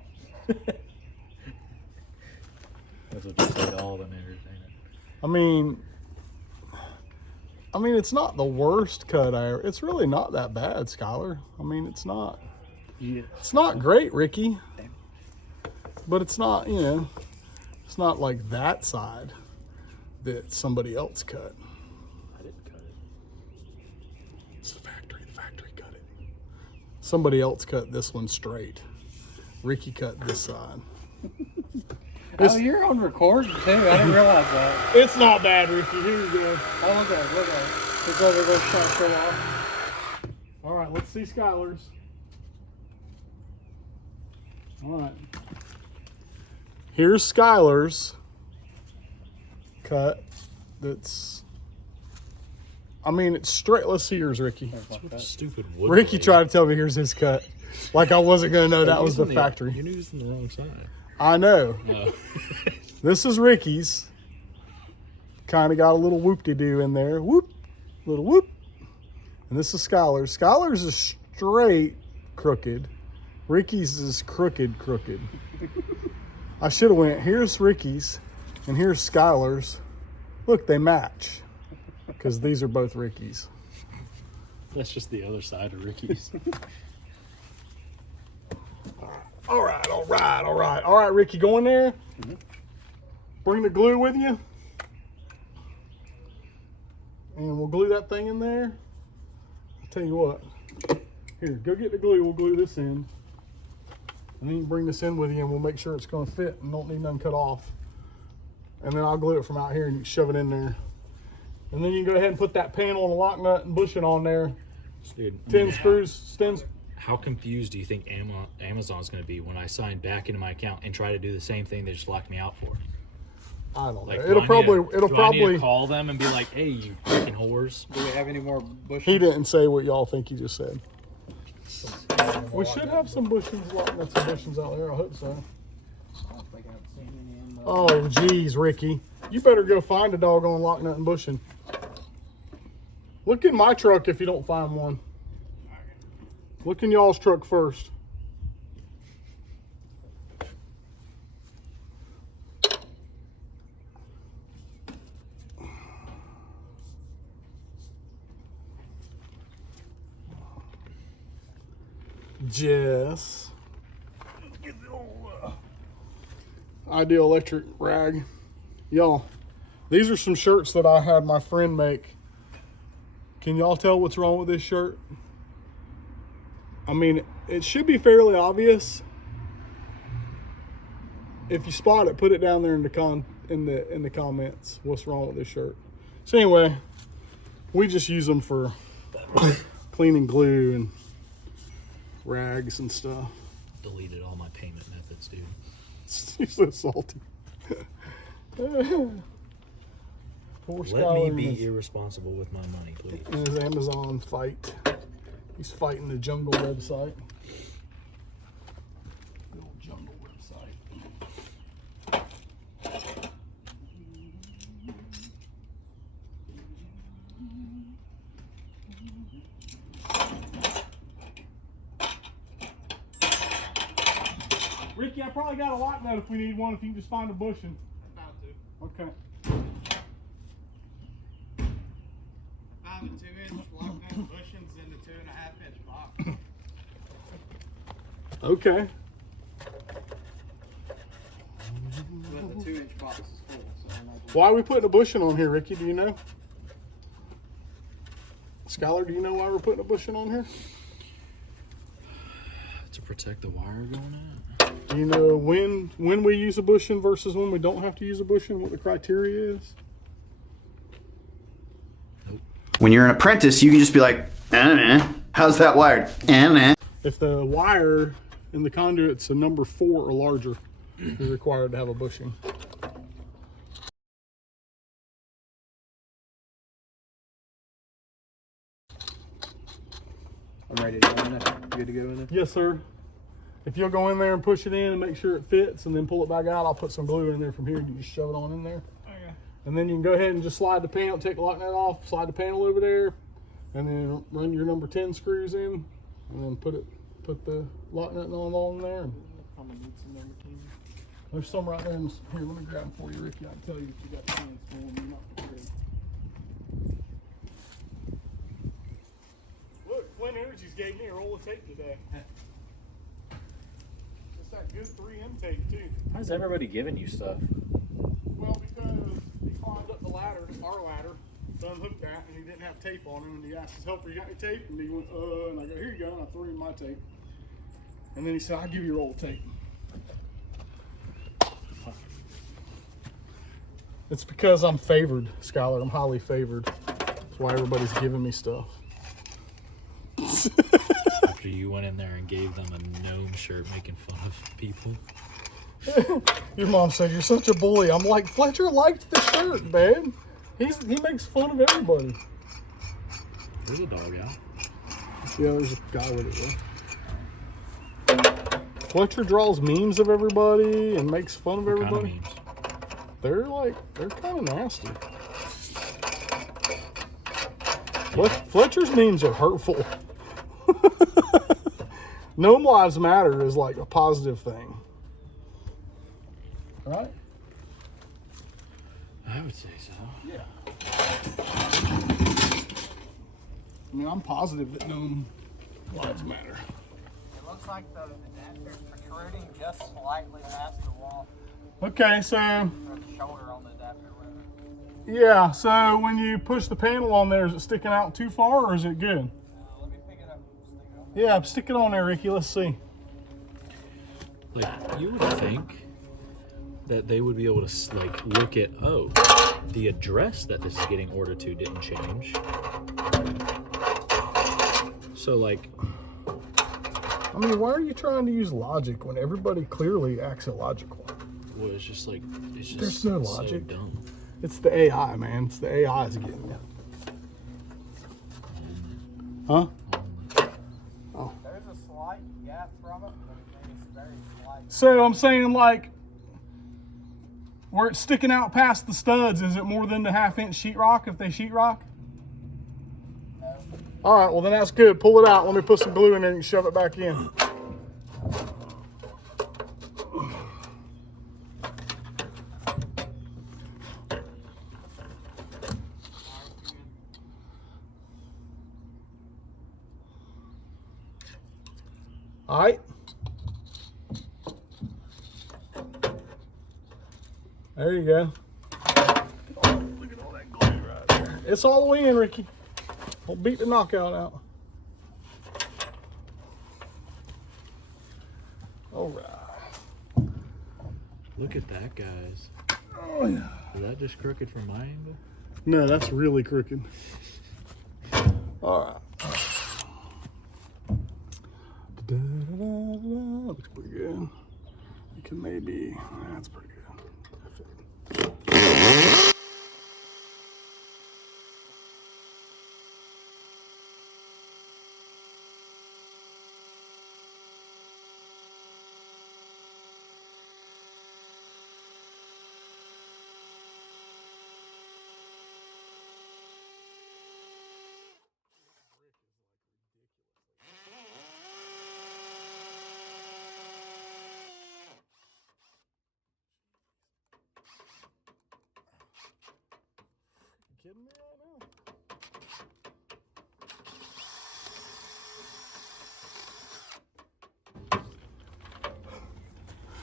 That's what you said, all the entertainment. I mean, it's not the worst cut I ever. It's really not that bad, Skylar. I mean, it's not. Yeah. It's not great, Ricky. But it's not, it's not like that side that somebody else cut. I didn't cut it. It's the factory. The factory cut it. Somebody else cut this one straight. Ricky cut this side. Oh, you're on record too. I didn't realize that. It's not bad, Ricky. Here you go. Oh, look at it. Look at it. It's over there trying to show off. All right, let's see Skylar's. All right. Here's Skylar's cut. It's straight. Let's see yours, Ricky. Stupid wood. Ricky tried to tell me here's his cut. Like I wasn't going to know that was the You're factory. using the wrong side. I know. Oh. This is Ricky's. Kind of got a little whoop-de-doo in there. Whoop. Little whoop. And this is Skylar's. Skylar's is straight crooked. Ricky's is crooked. I should have went, here's Ricky's and here's Skylar's. Look, they match. Because these are both Ricky's. That's just the other side of Ricky's. All right, Ricky, go in there. Bring the glue with you. And we'll glue that thing in there. I'll tell you what. Here, go get the glue. We'll glue this in. And then you can bring this in with you and we'll make sure it's going to fit and don't need none cut off. And then I'll glue it from out here and you can shove it in there. And then you can go ahead and put that panel and a lock nut and bushing on there Dude, 10 screws, stens. How confused do you think Amazon's going to be when I sign back into my account and try to do the same thing they just locked me out for? I don't know. Like, It'll do I probably need to call them and be like, "Hey, you freaking whores." Do we have any more bushings? He didn't say what y'all think he just said. We should have some bushings, lock nuts and bushings out there. I hope so. I don't think I've seen any in the... Oh, geez, Ricky. You better go find a doggone lock nut and bushing. Look in my truck if you don't find one. Look in y'all's truck first. Jess. Get the old Ideal Electric rag. Y'all, these are some shirts that I had my friend make. Can y'all tell what's wrong with this shirt? I mean, it should be fairly obvious. If you spot it, put it down there in the comments. What's wrong with this shirt? So anyway, we just use them for cleaning glue and rags and stuff. Deleted all my payment methods, dude. You're so salty. Poor Let Skylar me in be irresponsible with my money, please. his Amazon fight. He's fighting the Jungle website. The old Jungle website. Ricky, I probably got a lock nut if we need one, if you can just find a bushing. About to. Okay. Found the 2-inch lock nut bushings in the 2.5-inch box. Okay. But the 2-inch box is full, so I'm not... Why are we putting a bushing on here, Ricky? Do you know? Skylar, do you know why we're putting a bushing on here? To protect the wire going out. Do you know when we use a bushing versus when we don't have to use a bushing, what the criteria is? When you're an apprentice, you can just be like, how's that wired? If the wire in the conduit's a number 4 or larger, you're required to have a bushing. I'm ready to go in there. Good to go in there? Yes, sir. If you'll go in there and push it in and make sure it fits and then pull it back out, I'll put some glue in there from here. You just shove it on in there. Okay. And then you can go ahead and just slide the panel, take the lock nut off, slide the panel over there, and then run your number 10 screws in, and then put the lock nut on there. And I'm gonna need some number 10. there's some right there. Here, let me grab them for you, Ricky. I can tell you if you got the hands full and you're not prepared. Look, Flint Energies gave me a roll of tape today. It's that good 3M tape too. How's everybody giving you stuff? Well, because he climbed up the ladder, our ladder, to unhook that, and he didn't have tape on him, and he asked his helper, "You got any tape?" And he went, and I go, "Here you go," and I threw him my tape. And then he said, "I'll give you a roll of tape." It's because I'm favored, Skylar. I'm highly favored. That's why everybody's giving me stuff. After you went in there and gave them a gnome shirt making fun of people. Your mom said, "You're such a bully." I'm like, Fletcher liked the shirt, babe. He makes fun of everybody. There's a dog out. Yeah, there's a guy with it there. Fletcher draws memes of everybody and makes fun of everybody. Kind of memes. They're kind of nasty. Fletcher's memes are hurtful. Gnome Lives Matter is like a positive thing. Right? I would say so. Yeah. I mean, I'm positive that Gnome Lives Matter. It looks like the adapter's protruding just slightly past the wall, Okay, so or the shoulder on the adapter. yeah, so when you push the panel on there, is it sticking out too far or is it good? Let me pick it up and stick it on. Yeah, stick it on there, Ricky. Let's see. Like, you would think that they would be able to like look at, oh, the address that this is getting ordered to didn't change. So like, I mean, why are you trying to use logic when everybody clearly acts illogical? well, it's just like, it's just There's no so logic. dumb. It's the AI, man. It's the AI's getting you. Huh? Oh. There's a slight gap from it, but it's very slight. So I'm saying, like, where it's sticking out past the studs, is it more than the 1/2-inch sheetrock if they sheetrock? No. All right, well then that's good. Pull it out. Let me put some glue in there and shove it back in. All right. There you go. Oh, look at all that glue right there. It's all the way in, Ricky. Don't beat the knockout out. All right. Look at that, guys. Oh, yeah. Is that just crooked from my angle? No, that's really crooked. All right. Da-da-da-da-da. Looks pretty good. You can maybe, that's pretty good. Kidding me right now?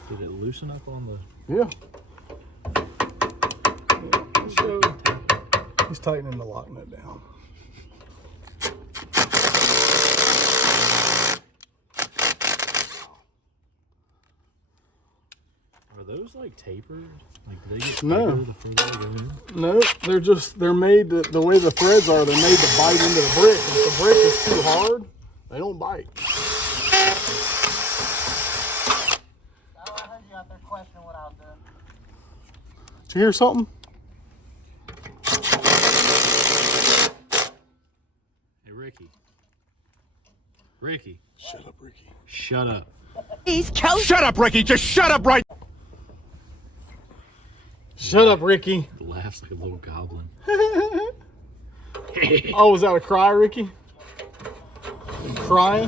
Did it loosen up on the? Yeah. So he's tightening the lock nut down. Are those like tapered? Like do they get No. bigger the further they go in? No, they're made the way the threads are. They're made to bite into the brick. If the brick is too hard, they don't bite. Oh, I heard you out there questioning what I was doing. Did you hear something? Hey, Ricky. Ricky. Shut up, Ricky. Shut up. Shut up, Ricky. Just shut up right. Shut up, Ricky. Laughs like a little goblin. Oh, was that a cry, Ricky? You crying?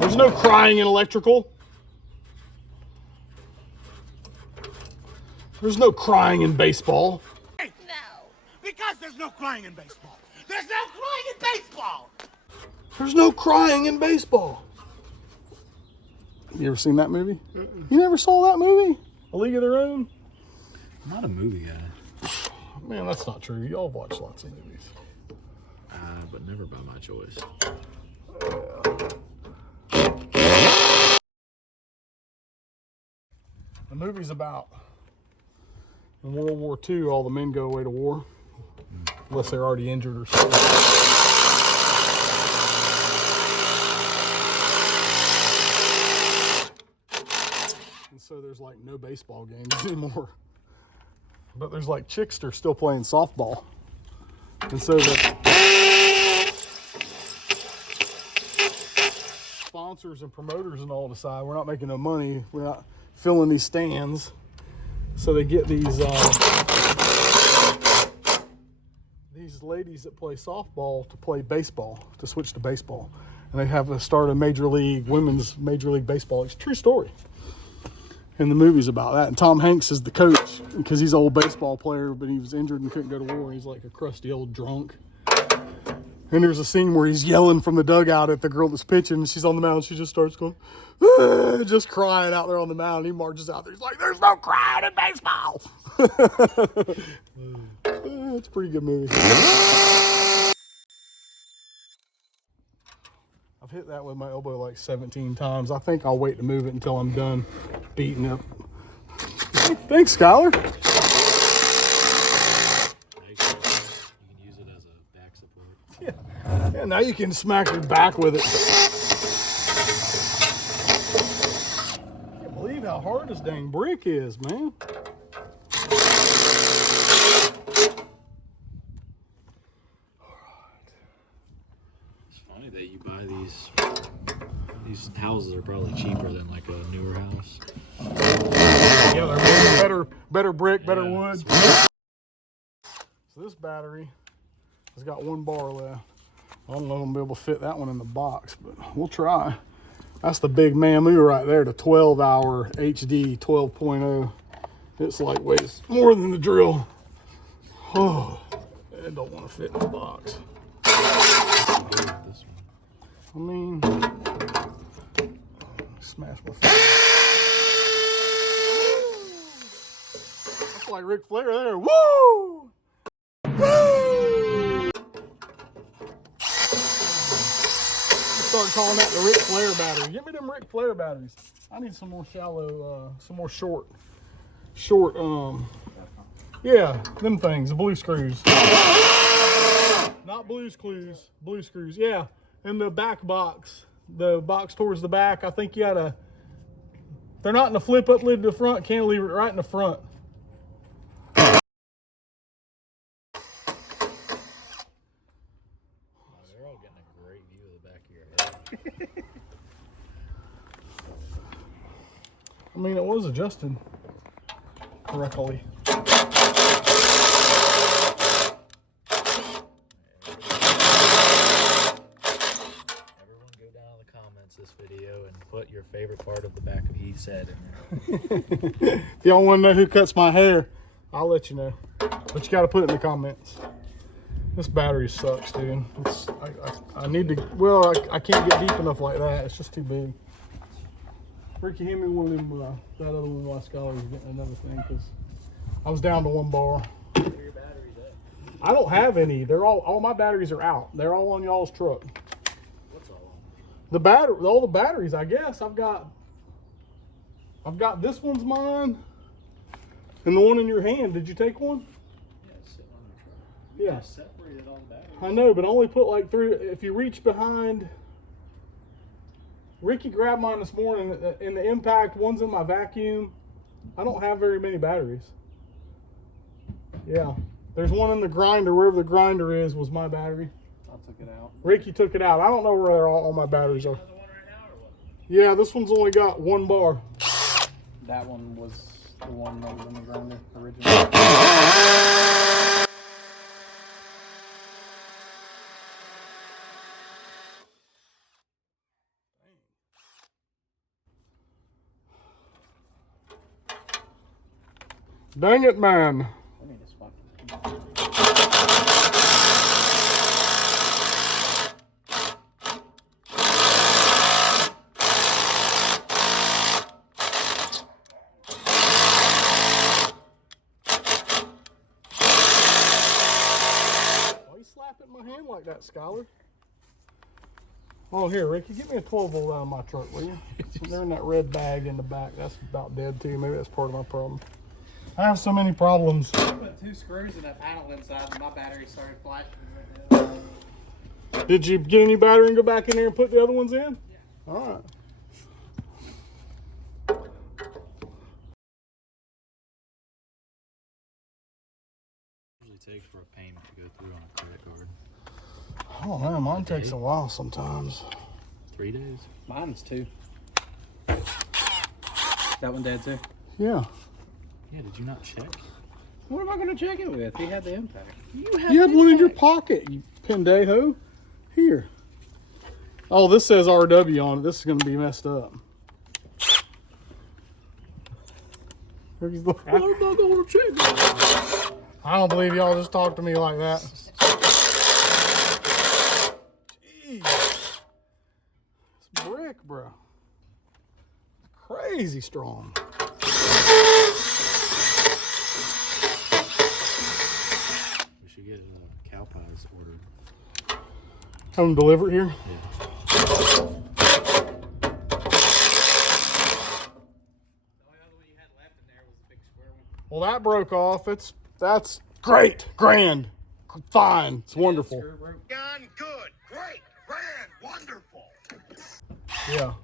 There's no crying in electrical. There's no crying in baseball. No. Because there's no crying in baseball. There's no crying in baseball. There's no crying in baseball. You ever seen that movie? You never saw that movie? A League of Their Own? I'm not a movie guy. Man, that's not true. Y'all watch lots of movies. But never by my choice. The movie's about in World War II, all the men go away to war, unless they're already injured or something. And so there's like no baseball games anymore. But there's like chicks that are still playing softball. And so the sponsors and promoters and all decide we're not making no money, we're not filling these stands. So they get these ladies that play softball to play baseball, to switch to baseball. And they have to start a women's major league baseball. It's a true story. And the movie's about that. And Tom Hanks is the coach because he's an old baseball player, but he was injured and couldn't go to war. He's like a crusty old drunk. And there's a scene where he's yelling from the dugout at the girl that's pitching. And she's on the mound. She just starts going, ah, just crying out there on the mound. He marches out there. He's like, there's no crying in baseball. It's a pretty good movie. I've hit that with my elbow like 17 times. I think I'll wait to move it until I'm done beating it. Thanks, Skylar. You can use it as a back support. Yeah. And now you can smack your back with it. I can't believe how hard this dang brick is, man. It's funny that you buy these houses are probably cheaper than like a newer house. Yeah, they're better brick, better wood. So this battery has got 1 bar left. I don't know if I'm gonna be able to fit that one in the box, but we'll try. That's the big Mamu right there, the 12-hour HD 12.0. It's like weighs more than the drill. Oh, I don't want to fit in the box. I mean, smash my face. That's like Ric Flair there. Woo! Woo! Start calling that the Ric Flair battery. Give me them Ric Flair batteries. I need some more shallow, some more short, yeah, them things, the blue screws. Not Blue's Clues, blue screws, yeah. And the back box, the box towards the back, I think you gotta, they're not in the flip up lid to the front, cantilever it right in the front. They're all getting a great view of the back of your head. I mean, it was adjusted correctly. This video and put your favorite part of the back of Heath's head in there. If y'all want to know who cuts my hair, I'll let you know. But you got to put it in the comments. This battery sucks, dude. I need to, well, I can't get deep enough like that. It's just too big. Ricky, hand me one of them, that other one while Scholar's getting another thing, because I was down to 1 bar. Where are your batteries at? I don't have any. They're all my batteries are out. They're all on y'all's truck. All the batteries, I guess. I've got this one's mine, and the one in your hand. Did you take one? Yeah, it's sitting on your truck. Yeah. Separated all the batteries. I know, but I only put like 3. If you reach behind, Ricky grabbed mine this morning in the impact. One's in my vacuum. I don't have very many batteries. Yeah, there's one in the grinder. Wherever the grinder is was my battery. I took it out. Ricky took it out. I don't know where all my batteries are. Another one right now or what? Yeah, this one's only got 1 bar. That one was the one that was in the grinder originally. Dang it, man. I need a spot. My hand like that, Skylar. Oh, here, Ricky, get me a 12 volt out of my truck, will you? They're in that red bag in the back. That's about dead too. Maybe that's part of my problem. I have so many problems. I put 2 screws in that panel inside, and my battery started flashing. Did you get a new battery and go back in there and put the other ones in? Yeah. All right. Usually takes for a payment to go through on a credit card. I don't know. Mine takes a while sometimes. 3 days. Mine's 2. That one dead too? Yeah. Yeah, did you not check? What am I going to check it with? He had the impact. You had one in your pocket, you pendejo. Here. Oh, this says RW on it. This is going to be messed up. Ricky's like, I'm not going to check. I don't believe y'all just talked to me like that. Jeez. It's brick, bro. Crazy strong. We should get cow pies ordered. Have them delivered here? Yeah. Well, that broke off. That's great. Grand. fine. It's wonderful. Gone good. Great. Grand. Wonderful. Yeah.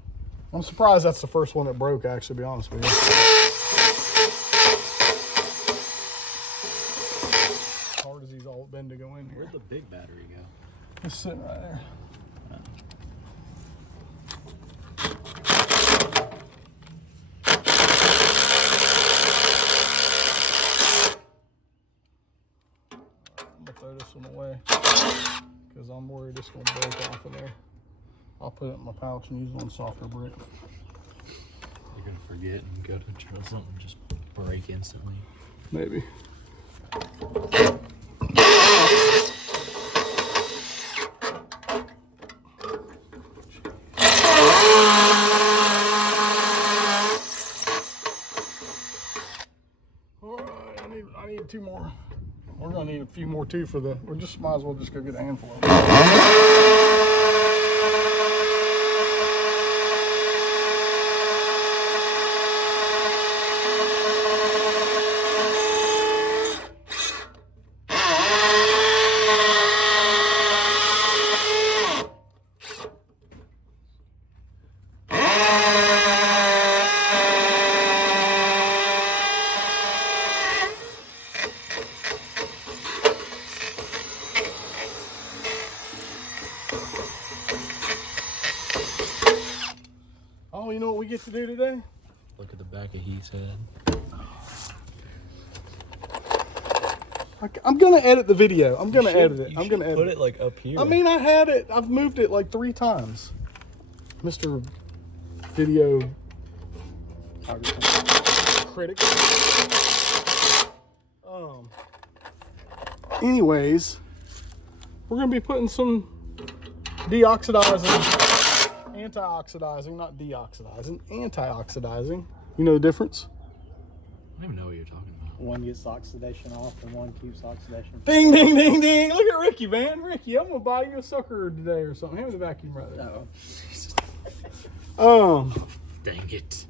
I'm surprised that's the first one that broke, actually, to be honest with you. As hard as these all been to go in here. Where'd the big battery go? It's sitting right there. I'm gonna throw this one away because I'm worried it's gonna break off of there. I'll put it in my pouch and use it on softer brick. You're gonna forget and go to drill something, just break instantly. Maybe. Alright, I need 2 more. We're gonna need a few more too for the, we just might as well just go get a handful of them. Oh, you know what we get to do today? Look at the back of Heath's head. I'm gonna edit the video. I'm gonna edit it. You I'm gonna should edit put it. it like up here. I mean, I had it. I've moved it like 3 times. Mr. Video Critic. Anyways, we're gonna be putting some deoxidizing, antioxidizing, not deoxidizing, antioxidizing. You know the difference? I don't even know what you're talking about. One gets oxidation off and one keeps oxidation. Ding, ding, ding, ding. Look at Ricky, man. Ricky, I'm going to buy you a sucker today or something. Hand me the vacuum right there. Dang it.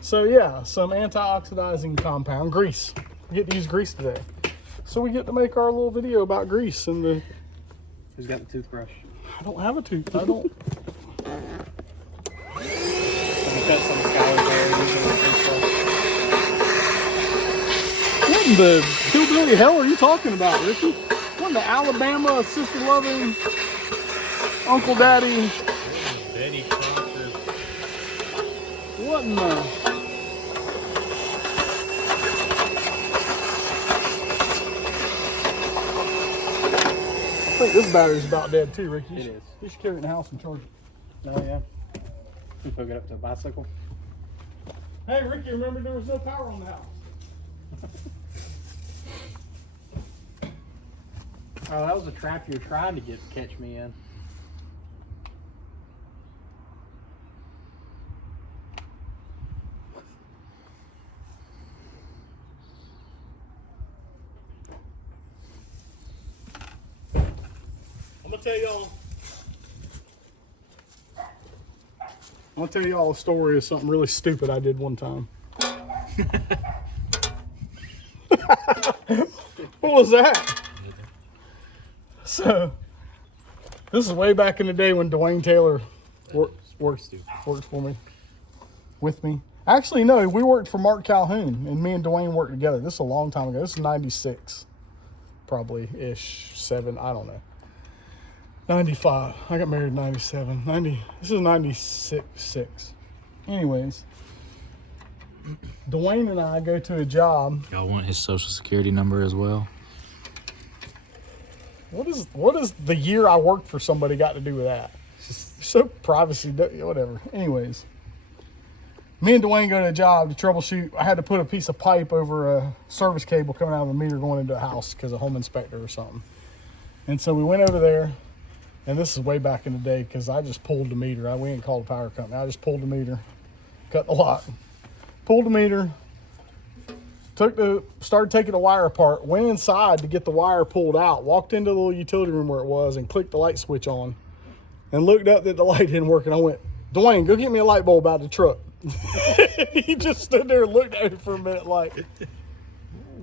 So, yeah, some antioxidizing compound, grease. We get to use grease today. So we get to make our little video about grease and the... Who's got the toothbrush? I don't have a tooth. I don't... Cut some Skylar there using the toothbrush. What in the hillbilly hell are you talking about, Ricky? What in the Alabama assisted loving Uncle Daddy? Betty Crocker. What in the... I think this battery's about dead too, Ricky. It is. You should carry it in the house and charge it. Oh, yeah. You hook it up to a bicycle. Hey, Ricky, remember there was no power on the house. Oh, that was a trap you were trying to catch me in. I'm gonna tell y'all a story of something really stupid I did one time. What was that? So, this is way back in the day when Dwayne Taylor worked for me, with me. Actually, no, we worked for Mark Calhoun, and me and Dwayne worked together. This is a long time ago. This is 96, probably-ish, 7, I don't know. 95. I got married in 97. 90. This is 96. Anyways, Dwayne and I go to a job. Y'all want his social security number as well? What is the year I worked for somebody got to do with that? It's just so privacy, whatever. Anyways, me and Dwayne go to a job to troubleshoot. I had to put a piece of pipe over a service cable coming out of a meter going into a house because of home inspector or something. And so we went over there. And this is way back in the day because I just pulled the meter. We ain't called a power company. I just pulled the meter, cut the lock, pulled the meter, started taking the wire apart, went inside to get the wire pulled out, walked into the little utility room where it was and clicked the light switch on and looked up that the light didn't work. And I went, Dwayne, go get me a light bulb out of the truck. He just stood there and looked at me for a minute like,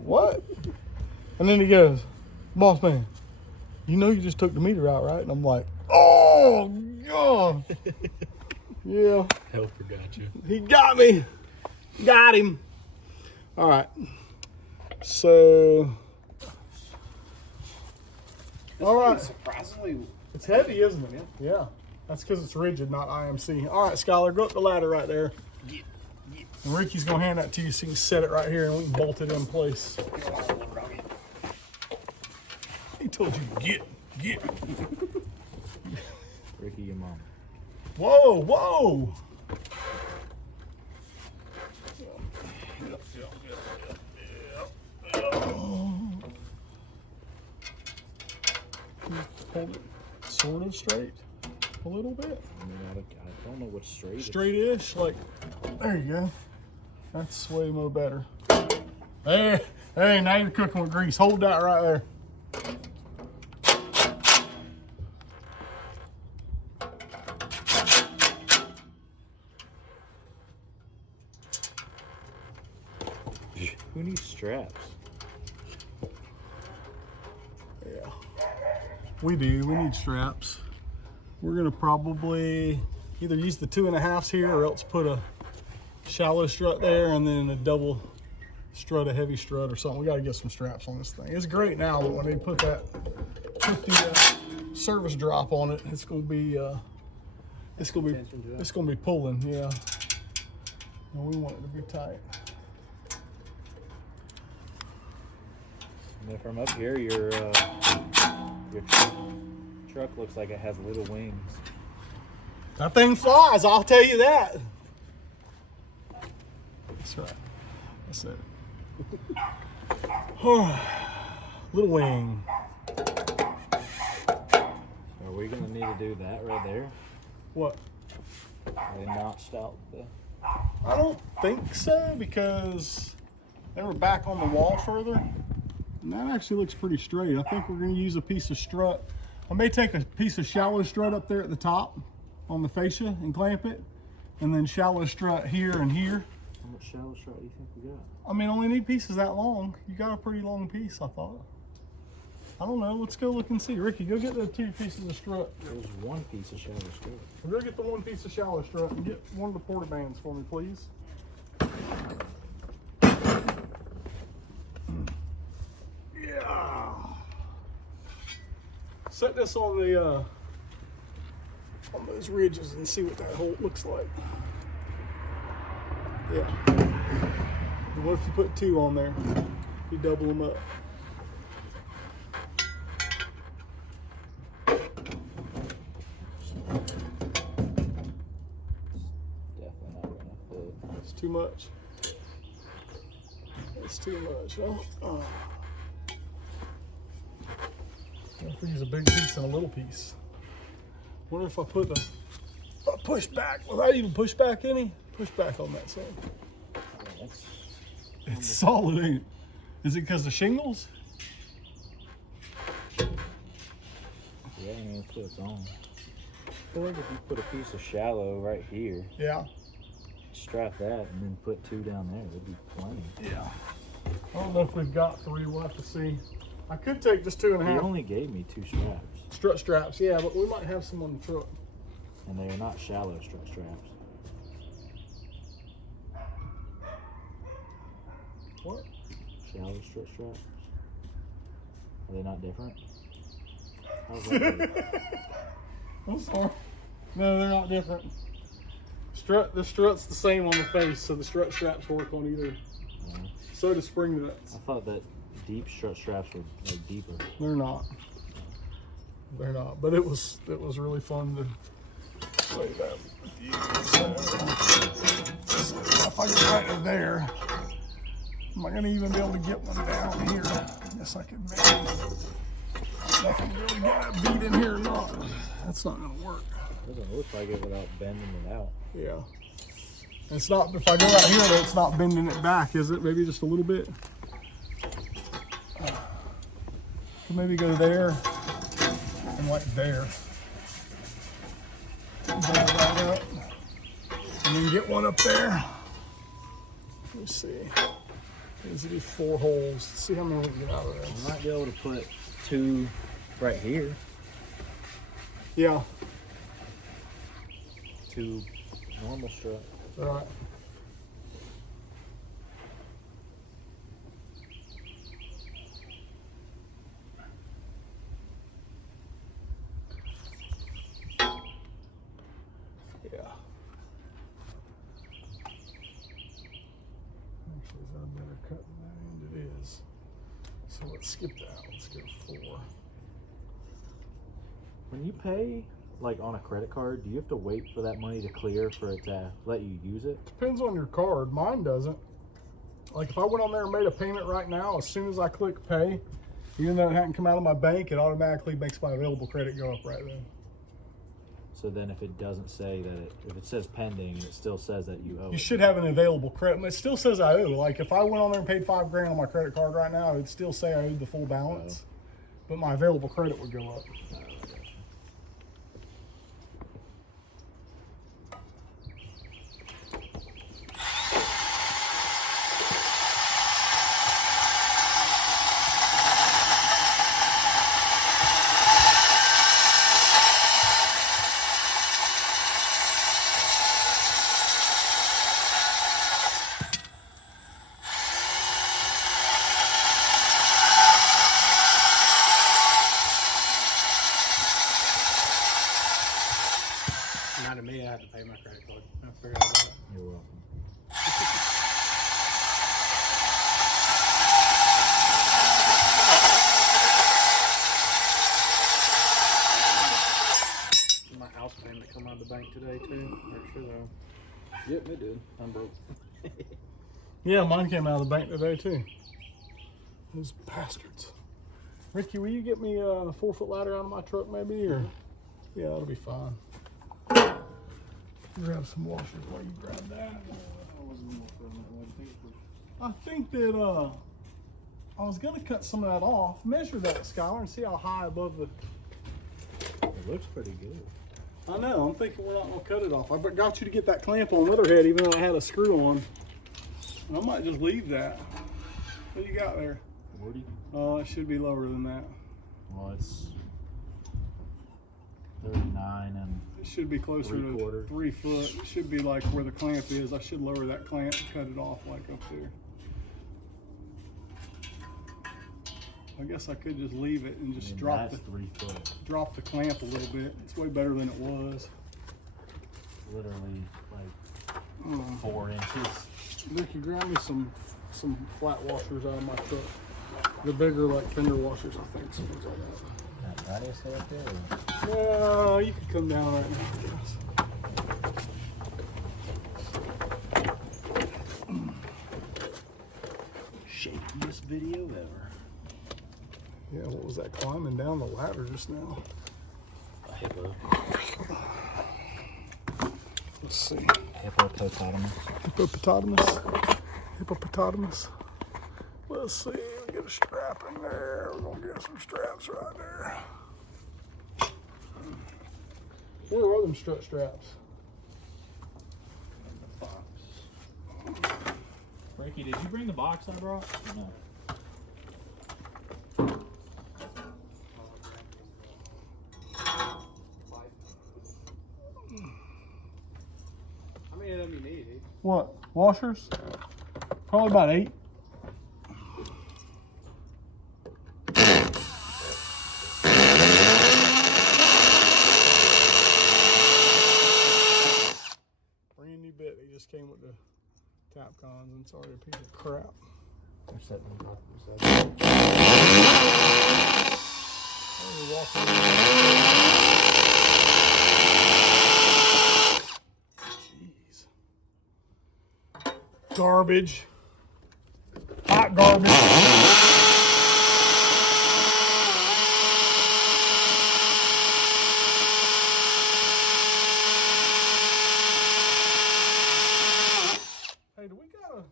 what? And then he goes, boss man, you know you just took the meter out, right? And I'm like, oh, God. Yeah. Helper got you. He got me. Got him. All right. So. All right. Surprisingly, It's heavy, isn't it? Yeah. That's because it's rigid, not IMC. All right, Skylar, go up the ladder right there. And Ricky's going to hand that to you so you can set it right here and we can bolt it in place. He told you, get. Ricky, your mom. Whoa, whoa. Hold it sort of straight a little bit. I mean, I don't know what's straight. Straight-ish, like, there you go. That's way more better. Hey, now you're cooking with grease. Hold that right there. Who needs straps? Yeah, we do. We need straps. We're gonna probably either use the 2.5s here or else put a shallow strut there and then a double strut, a heavy strut or something. We gotta get some straps on this thing. It's great now, but when they put the service drop on it, it's gonna be pulling. Yeah, and we want it to be tight. And then from up here, your truck looks like it has little wings. That thing flies, I'll tell you that. That's right. That's it. Little wing. Are we gonna need to do that right there? What? They notched out the. I don't think so because they were back on the wall further. And that actually looks pretty straight. I think we're going to use a piece of strut. I may take a piece of shallow strut up there at the top on the fascia and clamp it. And then shallow strut here and here. How much shallow strut do you think we got? I mean, only need pieces that long. You got a pretty long piece, I thought. I don't know. Let's go look and see. Ricky, go get the 2 pieces of strut. There's one piece of shallow strut. Go get the 1 piece of shallow strut and get one of the porta bands for me, please. Yeah. Set this on the on those ridges and see what that hole looks like. Yeah. And what if you put 2 on there? You double them up. Definitely not gonna fit. It's too much. It's too much. Oh. If we use a big piece and a little piece. Wonder if I put if I push back, will that even push back any? Push back on that side. It's solid, ain't it? Is it because of shingles? Yeah, I mean, that's what it's on. I feel like if you put a piece of shallow right here, Yeah. strap that, and then put 2 down there, it'd be plain. Yeah. I don't know if we've got 3. We'll have to see. I could take just 2.5. You only gave me 2 straps, Strut straps, yeah, but we might have some on the truck. and they are not shallow strut straps. What? Shallow strut straps? Are they not different? How's that work? I'm sorry. No, they're not different. The strut's the same on the face, so the strut straps work on either. So do spring nuts. I thought that deep strut straps were like deeper. They're not. They're not. But it was really fun to say that with you. So if I get right to there, am I gonna even be able to get one down here? I guess I could maybe. If I can really get that bead in here or not. That's not gonna work. Doesn't look like it without bending it out. Yeah. It's not, if I go out here, though, it's not bending it back, is it? Maybe just a little bit. Maybe go there and like there. And bring it right up. And then get one up there. Let's see. These are 4 holes. Let's see how many we can get out of You this. might be able to put 2 right here. Yeah. 2 normal strut. Right. Yeah. Actually, is that a better cut than that end? It is. So let's skip that. Let's go 4. When you pay, like on a credit card, do you have to wait for that money to clear for it to let you use it? Depends on your card. Mine doesn't. Like if I went on there and made a payment right now, as soon as I click pay, even though it hadn't come out of my bank, it automatically makes my available credit go up right then. So then if it doesn't say that if it says pending, it still says that you owe You it. should have an available credit. It still says I owe. Like if I went on there and paid $5 grand on my credit card right now, it'd still say I owed the full balance, but my available credit would go up. Not to me, I have to pay my credit card. I forgot about it. You're welcome. My house payment come out of the bank today too. Or should I? Yep, it did. I'm broke. Yeah, mine came out of the bank today too. Those bastards. Ricky, will you get me a 4-foot ladder out of my truck maybe? Or yeah, that'll be fine. Grab some washers while you grab that. I think that I was gonna cut some of that off. Measure that, Skylar, and see how high above the. It looks pretty good. I know. I'm thinking we're not gonna cut it off. I got you to get that clamp on the other head, even though I had a screw on. I might just leave that. What do you got there? 40? Oh, it should be lower than that. Well, it's 39 and It should be closer to 3/4. 3 foot. It should be like where the clamp is. I should lower that clamp and cut it off like up there. I guess I could just leave it and just drop that's the 3 foot. drop the clamp a little bit. It's way better than it was. Literally like 4 inches. Ricky, grab me some flat washers out of my truck. The bigger like fender washers, I think. Something like that. That radius stay up there? Or? No, you could come down right now, I guess. Shakiest video ever. Yeah, what was that climbing down the ladder just now? A hippo. Let's see. Hippopotamus. Hippopotamus. Hippopotamus. Let's see. We get a strap in there. We're gonna get some straps right there. Where are them strut straps? Ricky, did you bring the box I brought? No. How many of them you need? What? Washers? Probably about 8. Brand new bit. They just came with the Tapcons and it's already a piece of crap. They're setting them up. Jeez. Garbage. Hot garbage. Hey, do we got a...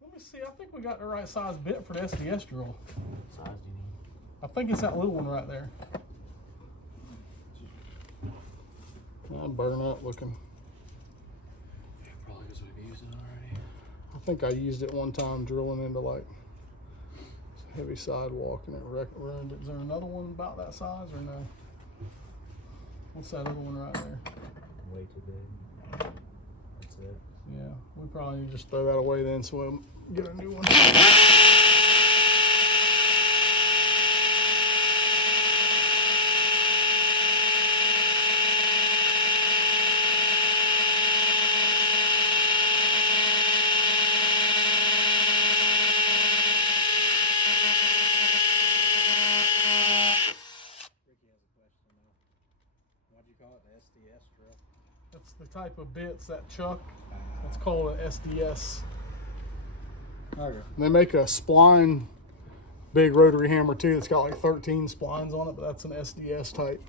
Let me see. I think we got the right size bit for the SDS drill. What size do you need? I think it's that little one right there. I'm burnt up looking. Yeah, probably because we've used it already. I think I used it one time drilling into like heavy sidewalk and it ruined it. Is there another one about that size or no? What's that other one right there? Way too big. That's it. Yeah, we probably need to just throw that away then so we'll get a new one. That's the type of bits that chuck. It's called an SDS. Okay. They make a spline big rotary hammer too. It's got like 13 splines on it, but that's an SDS type.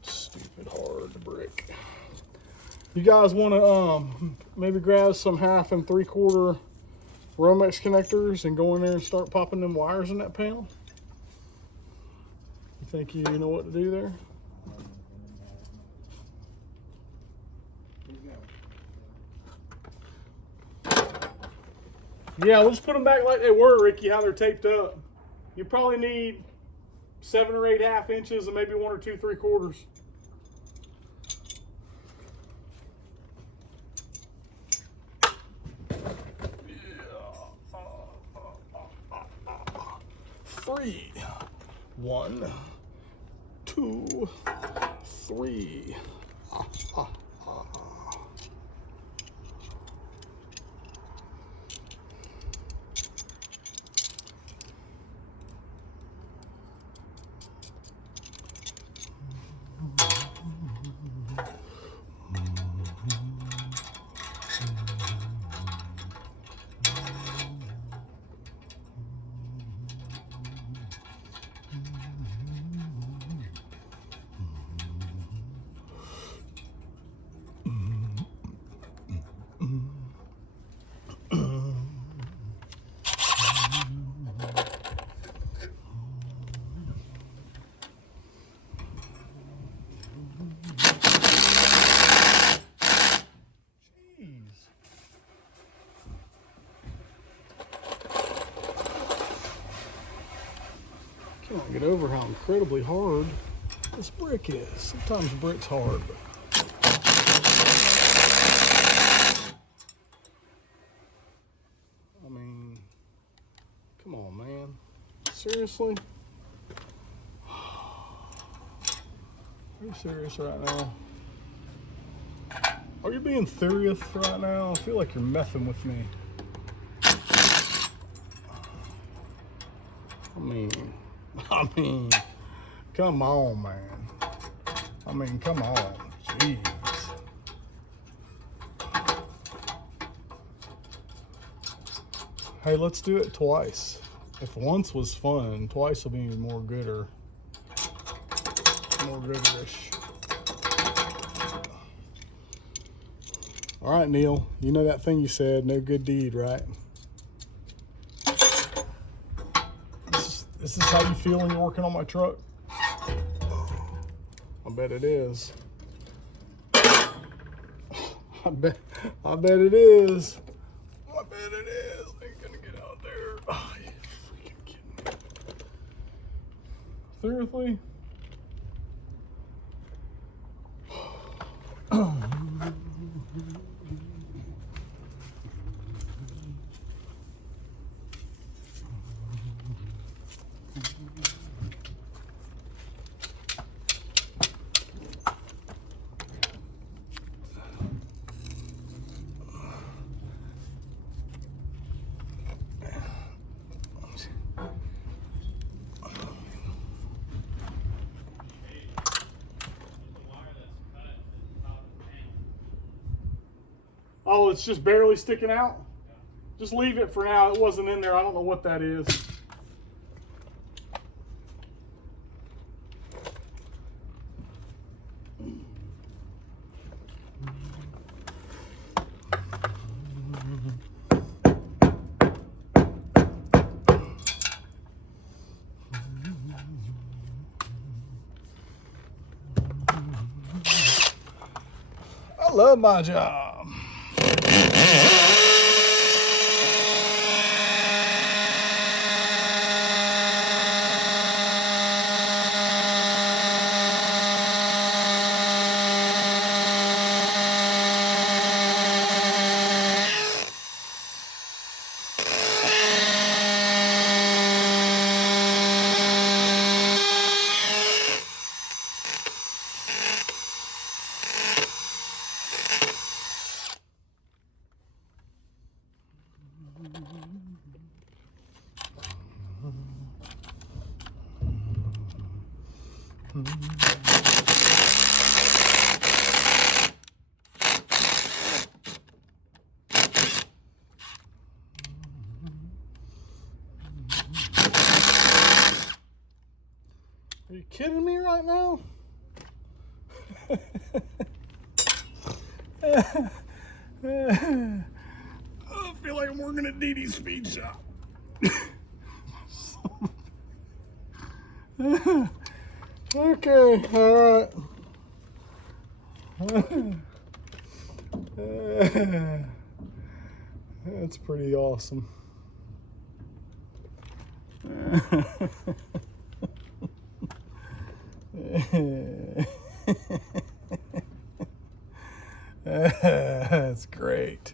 Stupid hard brick. You guys want to maybe grab some 1/2 and 3/4 Romex connectors and go in there and start popping them wires in that panel? You think you know what to do there? Yeah, we'll just put them back like they were, Ricky, how they're taped up. You probably need 7 or 8 1/2 inches and maybe 1 or 2 3/4. Three. 1, 2, 3. Can't get over how incredibly hard this brick is. Sometimes brick's hard, but I mean, come on, man. Seriously? Are you serious right now? Are you being serious right now? I feel like you're messing with me. I mean, come on, man. I mean, come on. Jeez. Hey, let's do it twice. If once was fun, twice will be more gooder. More gooderish. All right, Neil. You know that thing you said, no good deed, right? Is this how you feel when you're working on my truck? I bet it is. I bet it is. I bet it is. I ain't gonna get out there. Oh, you freaking kidding me. Seriously? Oh, it's just barely sticking out? Just leave it for now. It wasn't in there. I don't know what that is. I love my job. Are you kidding me right now? I feel like I'm working at Dee Dee's Speed Shop. Okay, all right. That's pretty awesome. That's great.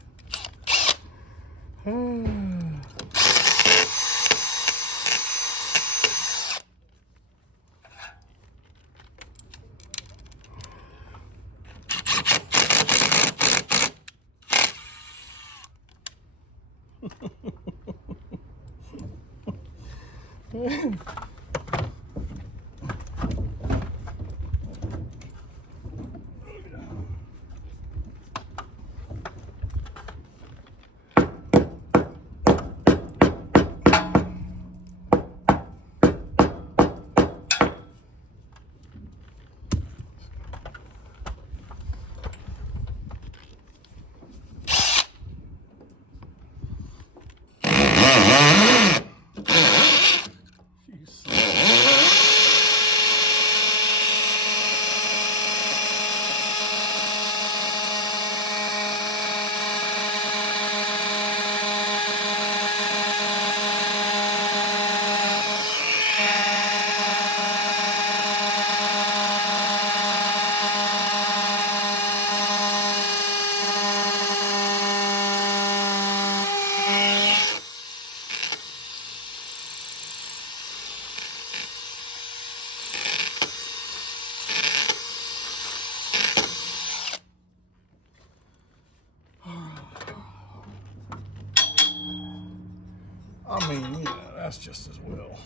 I mean, you know, that's just as well.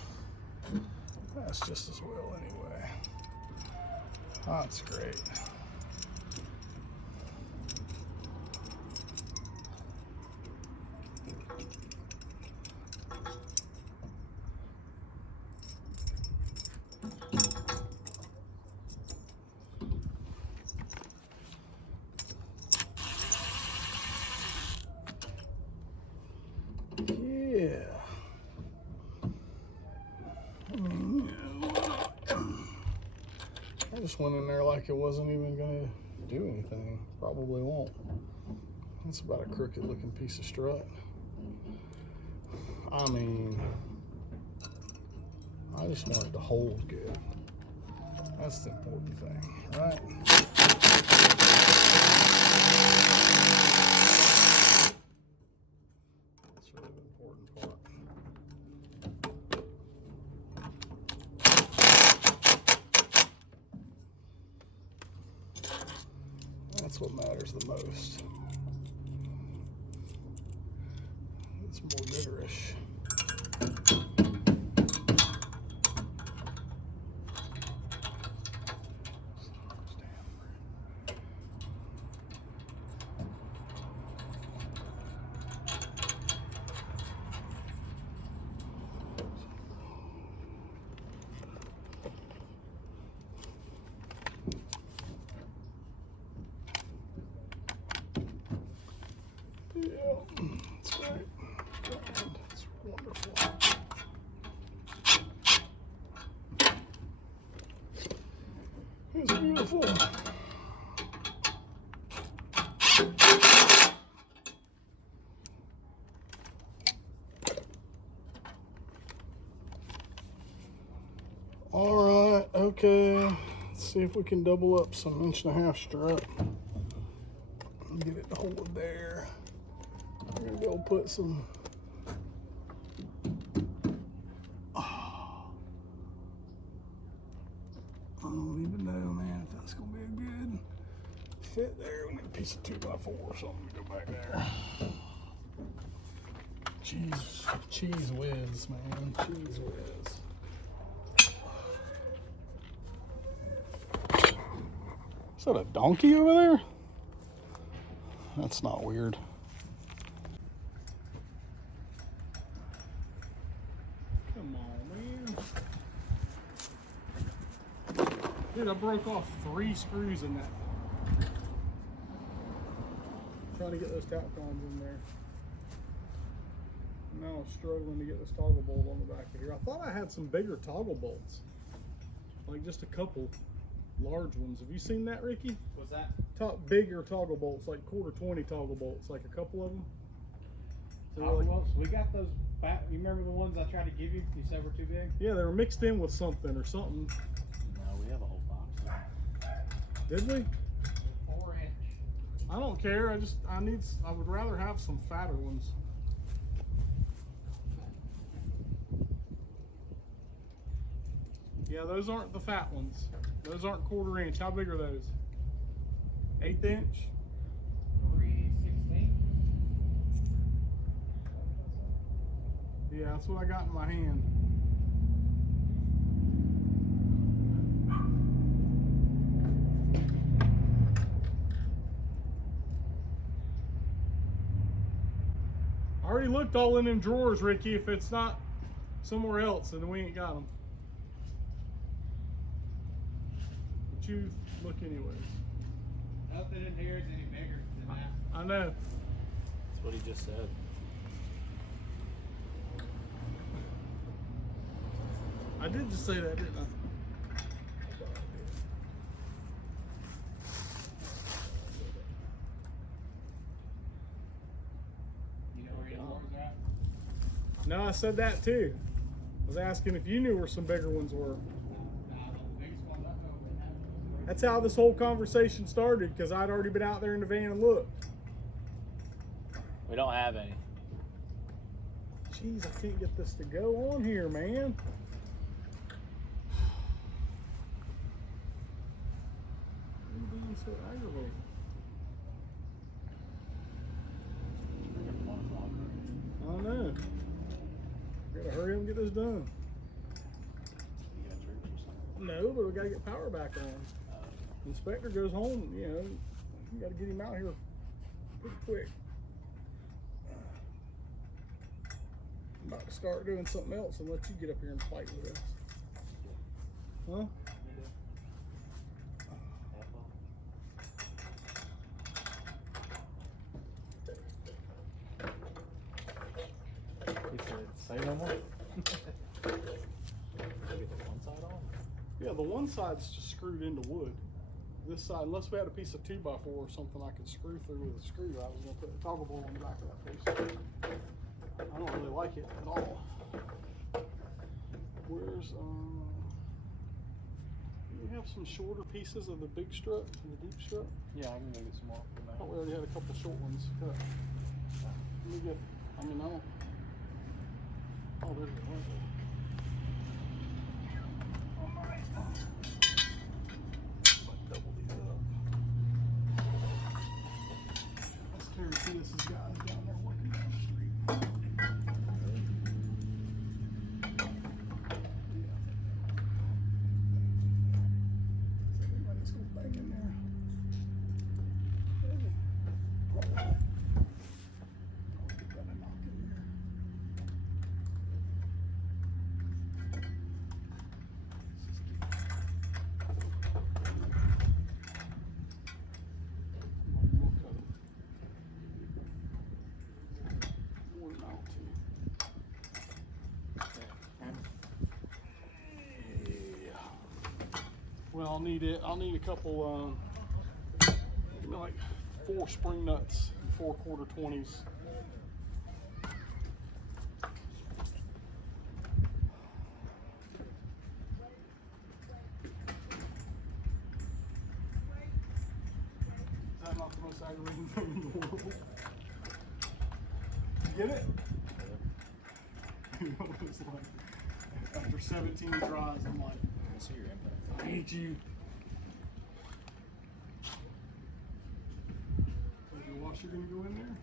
That's just as well anyway. That's great. Yeah. I just went in there like it wasn't even gonna do anything. Probably won't. That's about a crooked looking piece of strut. I mean, I just want it to hold good. That's the important thing, right? That's really the important part. That's what matters the most. It's more vigorous. beautiful. It's beautiful. All right, okay. Let's see if we can double up some 1.5 strut and get it to hold there. We're gonna go put some. I don't even know, man, if that's gonna be a good fit there. We need a piece of 2x4 or something to go back there. Cheese whiz, man, cheese whiz. Is that a donkey over there? That's not weird. Come on, man. Dude, I broke off 3 screws in that. Trying to get those Tapcons in there. Now I'm struggling to get this toggle bolt on the back of here. I thought I had some bigger toggle bolts. Like just a couple large ones. Have you seen that, Ricky? What's that? Bigger toggle bolts, like 1/4 toggle bolts, like a couple of them. So Toggle bolts? We got those fat. You remember the ones I tried to give you? You said were too big? Yeah, they were mixed in with something or something. No, we have a whole box. Did we? 4-inch. I don't care. I would rather have some fatter ones. Yeah, those aren't the fat ones. Those aren't 1/4 inch. How big are those? 1/8 inch? 3/16. Yeah, that's what I got in my hand. I already looked all in them drawers, Ricky. If it's not somewhere else, then we ain't got them. But you look anyways. Nothing in here is any bigger than that. I know. That's what he just said. I did just say that, didn't I? You know where your drawers are at? No, I said that too. I was asking if you knew where some bigger ones were. Nah, the biggest ones I know they have. That's how this whole conversation started, because I'd already been out there in the van and looked. We don't have any. Jeez, I can't get this to go on here, man. Why are you being so aggravating? I don't know. Gotta hurry up and get this done. No, but we gotta get power back on. Inspector goes home, you know, you gotta get him out here pretty quick. I'm about to start doing something else and let you get up here and fight with us. Huh? He said, say no more. Get the one side on? Yeah, the one side's just screwed into wood. This side, unless we had a piece of 2x4 or something I could screw through with a screwdriver, I was gonna put a toggle bolt on the back of that piece. I don't really like it at all. Where's, do you have some shorter pieces of the big strut and the deep strut? Yeah, I can go get some more. I thought we already had a couple short ones cut. Let me get, I mean, I don't, oh, there's the one. Alright. Double these up. Let's guarantee this is guys down there working down the street. Let's go back in there. I'll get that a knock in there. This is good. Well, I'll need it. I'll need a couple, give me like 4 spring nuts and 4 quarter 20s. Is that not the most aggravating thing in the world? You get it? You know, it's like, after 17 tries, I'm like, I hate you. Is your washer gonna go in there?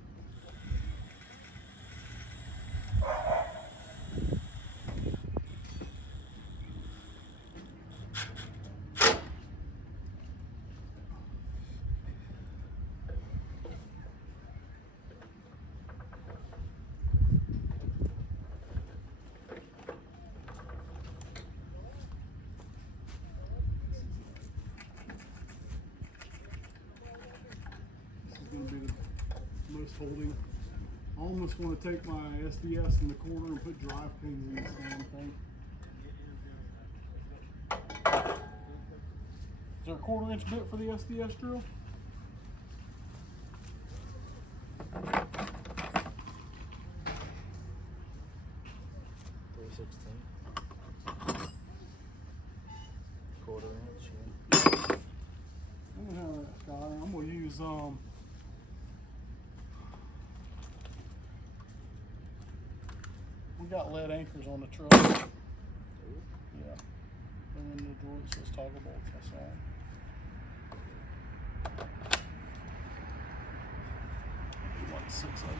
Going to be the most holding. I almost want to take my SDS in the corner and put drive pins in this damn thing. Is there a 1/4 inch bit for the SDS drill? I'm gonna use we got lead anchors on the truck. Yeah. And then the drawer that says toggle bolts, that's all. Like 6 of them.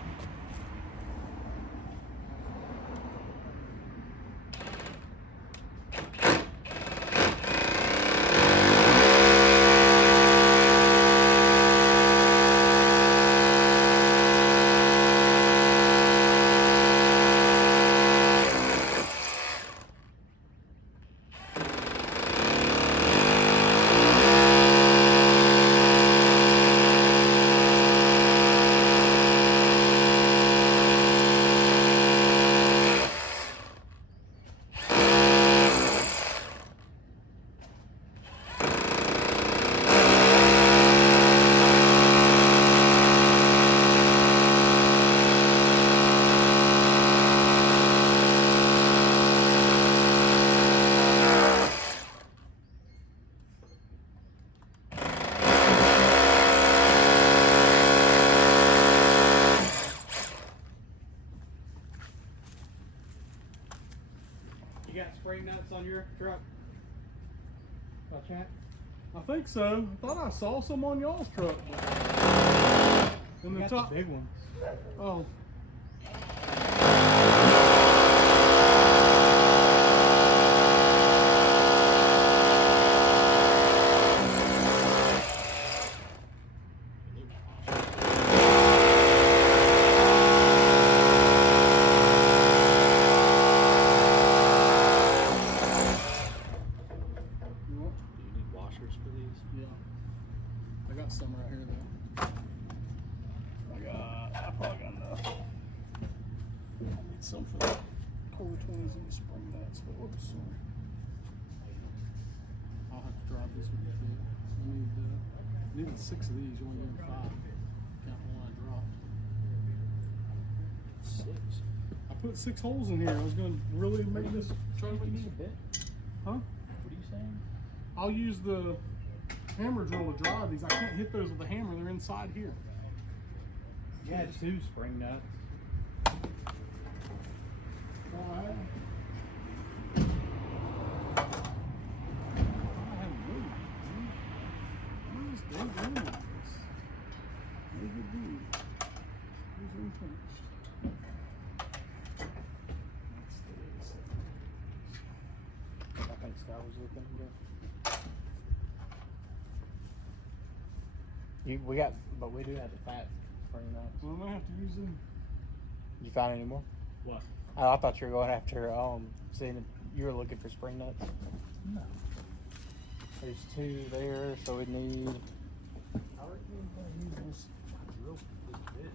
You got spring nuts on your truck? By chance? I think so. I thought I saw some on y'all's truck. In the top. The big ones. Oh. Yeah. I got some right here though. I probably got enough. I need some for the 1/4 20s and the spring nuts, but oops, sorry. I'll have to drive this with you too. I need 6 of these, you only give me 5. Count the one I dropped. 6. I put 6 holes in here. I was gonna really make this try to make this. Huh? What are you saying? I'll use the hammer drill to drive these. I can't hit those with a hammer. They're inside here. Yeah, 2 spring nuts. All right. I haven't moved. What is they doing with this? What did it do? It's unfinished. I think Scott was looking at but we do have the fat spring nuts. Well, I might have to use them. You found any more? What? Oh, I thought you were going after seeing if you were looking for spring nuts. No. There's 2 there, so we need. I reckon we're gonna use this drill this bit.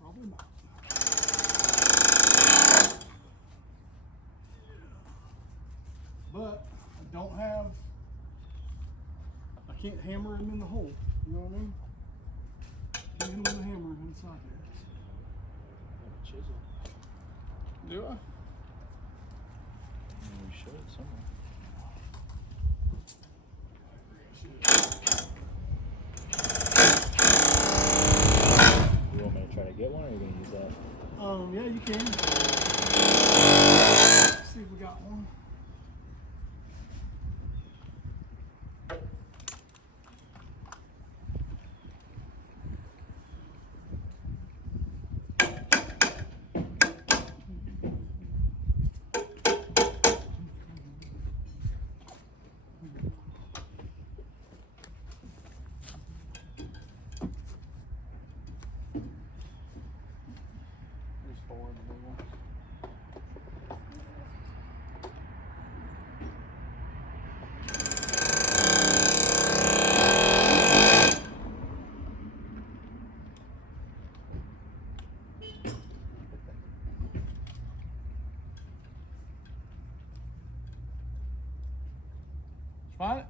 Probably not. But I don't have, I can't hammer him in the hole. You know what I mean? Can't hit him with a hammer inside there. Chisel. Do I? We should somewhere. You want me to try to get one, or are you gonna use that? Yeah, you can. Let's see if we got one. There's 4 of the big ones. Find it.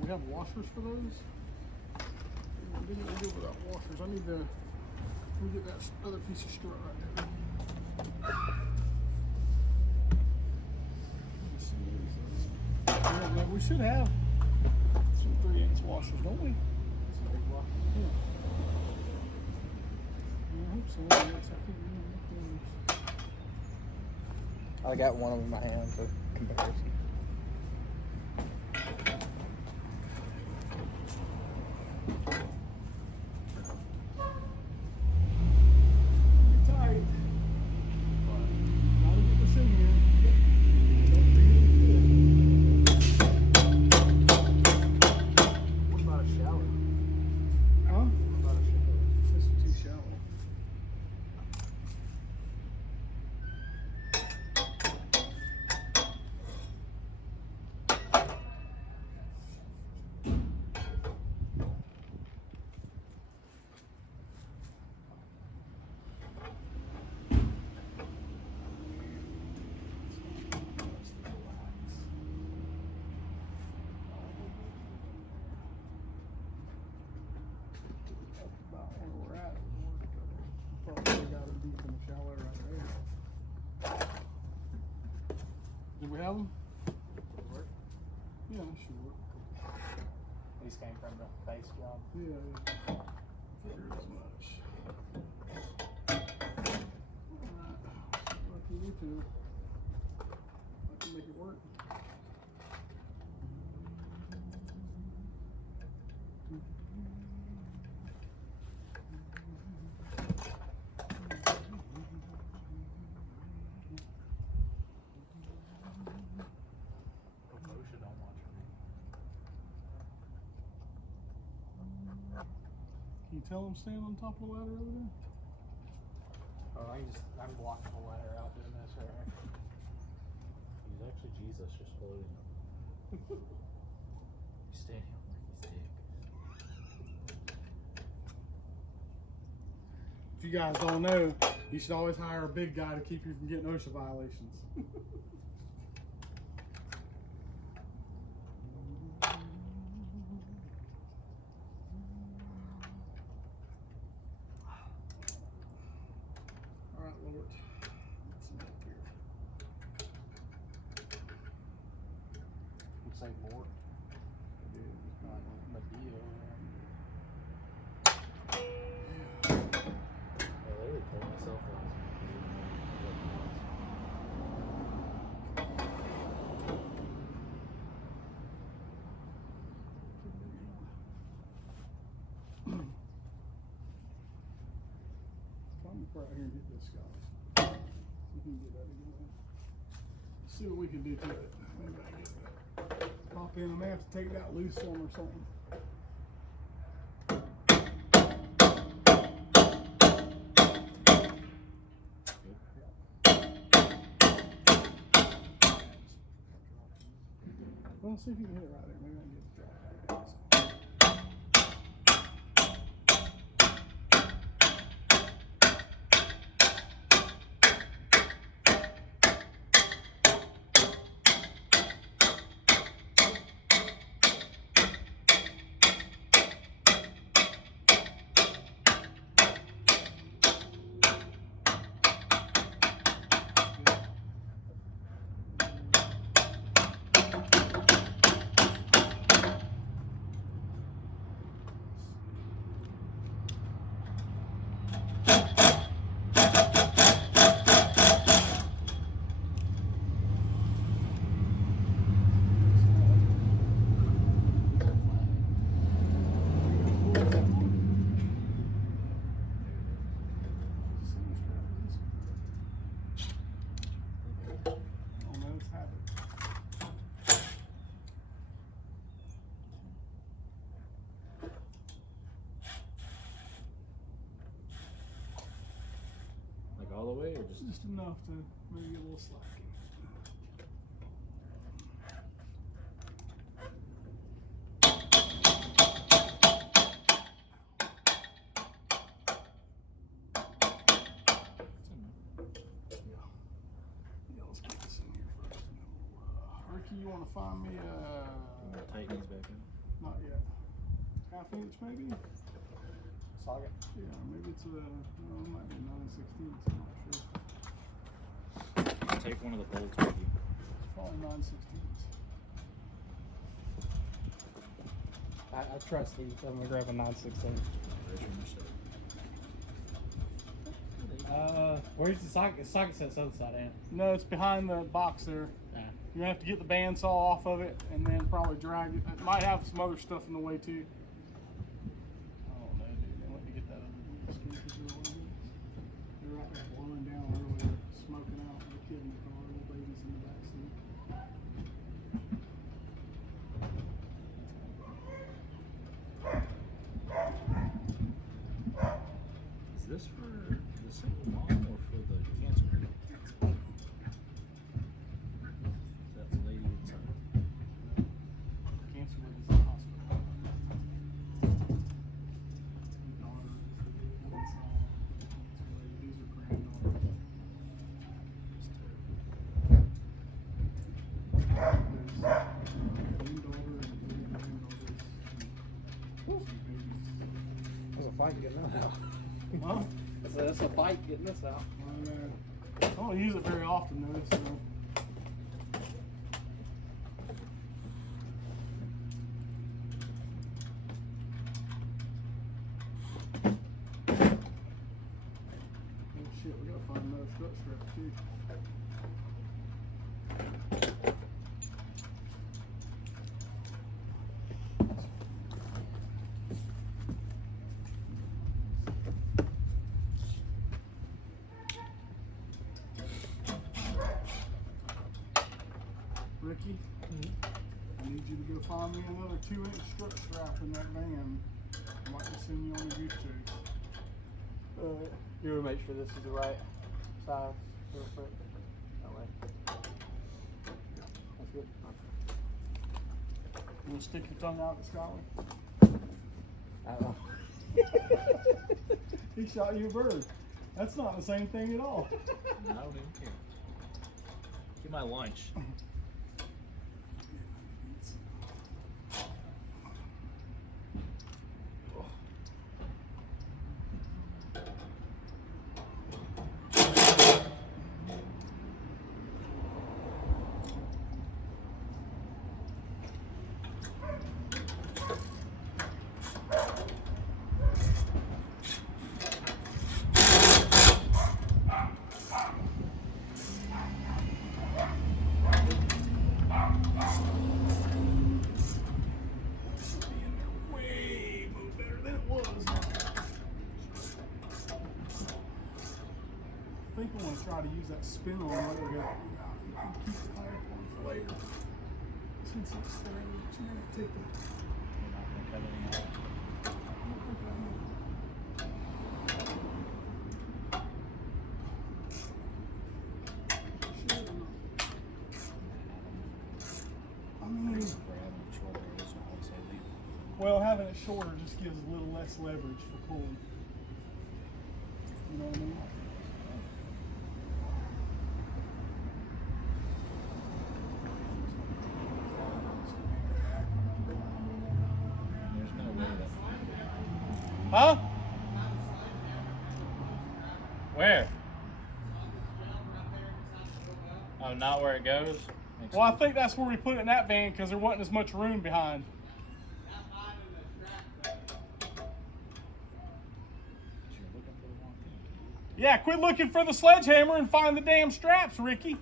We have washers for those. I didn't do it without washers. I need to get that other piece of strut right there. Let's see, yeah, we should have some 3/8 washers, don't we? Yeah. I hope so. Yes, I can't remember. I got one of them in my hand for comparison. Tight. But gotta get this in here. Don't What about a shower? Huh? What about a shower? This is too shallow. About where we're at. Probably got it deep in the shallow right there. Did we have them? Yeah, that should work. These came from the base job. Yeah, yeah. Figured as much. Alright. Lucky you two. I can make it work. Can you tell him stand on top of the ladder over there? Oh, I'm blocking the ladder out doing this right here. He's actually Jesus just floating up. He's standing on Ricky's dick. If you guys don't know, you should always hire a big guy to keep you from getting OSHA violations. All right, Lord. Get some help here. Looks like more. Medea. I literally told myself that I was Come right here and get this guy. We can get that again. Let's see what we can do to it. Maybe I get that. Pop in. I may have to take that loose one or something. Well, see if you can hit it right there. Maybe I can get it to drop. like all the way or Just enough to maybe get a little slack. Yeah, let's get this in here first. Ricky, you want to find me tighten these back in? not yet. Half inch maybe? Socket. Yeah, maybe it's it might be 9/16. I'm not sure. Take one of the bolts with you. It's probably 9/16. I trust you. I'm gonna grab a 9/16. Where's the socket? The socket sets other side, ain't it? No, it's behind the box there. Yeah. You're gonna have to get the bandsaw off of it and then probably drag it. It might have some other stuff in the way too. I don't know, dude. They let me get that other They're out there blowing down earlier, smoking out. The kid in the car, little babies in the back seat. Is this for the single mom or for the cancer? That's the lady inside. Cancer ladies in the hospital. Daughter is the cancer lady. These are granddaughters. That's a fight getting that out. Huh? That's a fight getting this out. I don't use it very often though, so. Oh shit, we gotta find another strut strap too. Ricky, I need you to go find me another 2-inch strut strap in that van. I might just than you only used to. You want to make sure this is the right size real quick. That way. That's good. You want to stick your tongue out at Scotland? Uh-oh. He shot you a bird. That's not the same thing at all. No, I don't even care. Get my lunch. Way better than it was. I think I want to try to use that spin on right there. Keep the tire point for later. Since it's there, you're going to take the. Well, having it shorter just gives a little less leverage for pulling. You know what I mean? There's no way that. Huh? Where? Oh, not where it goes? Well, I think that's where we put it in that van because there wasn't as much room behind. Yeah, quit looking for the sledgehammer and find the damn straps, Ricky.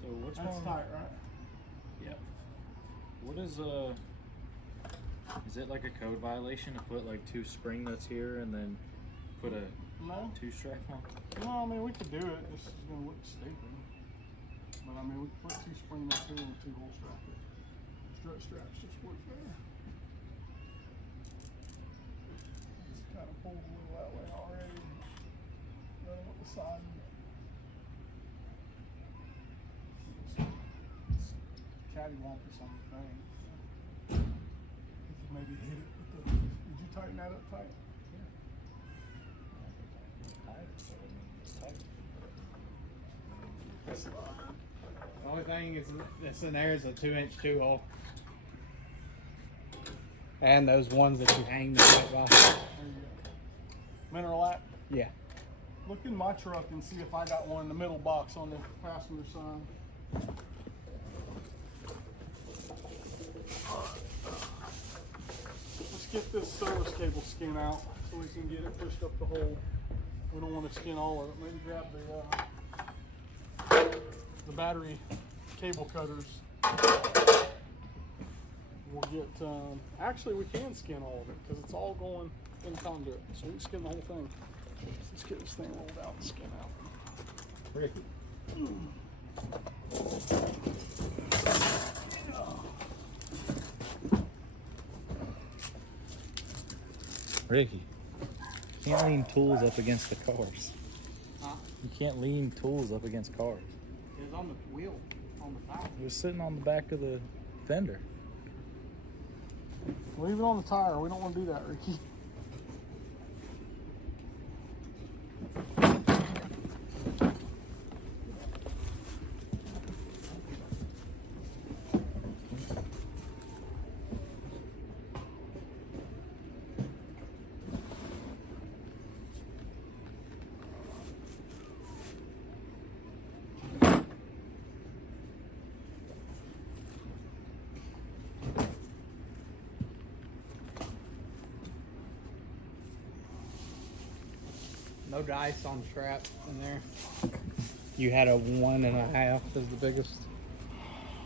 So what's That's wrong? tight, right? Yep. What is it like a code violation to put like 2 spring nuts here and then put a No. 2 strap on? No, I mean, we could do it. This is going to look stupid. But I mean, we could put 2 spring nuts here and 2 hole strap it. Strut straps just work there. Just kind of pulled a little that way already. Running with the side. It's cattywampus on the thing. You could maybe hit it with the. Did you tighten that up tight? The only thing that's in there is a 2-inch 2-hole. And those ones that you hang the right by. There you go. Mineral lap. Yeah. Look in my truck and see if I got one in the middle box on the passenger side. Let's get this service cable skin out so we can get it pushed up the hole. We don't want to skin all of it. Maybe grab the battery cable cutters. We'll get, actually we can skin all of it because it's all going in conduit. So we can skin the whole thing. Let's get this thing rolled out and skin out. Ricky. Ricky, you can't lean tools up against the cars. Huh? You can't lean tools up against cars. It's on the wheel, on the tire. It was sitting on the back of the fender. Leave it on the tire. We don't want to do that, Ricky. No dice on straps in there. You had a 1.5 as the biggest.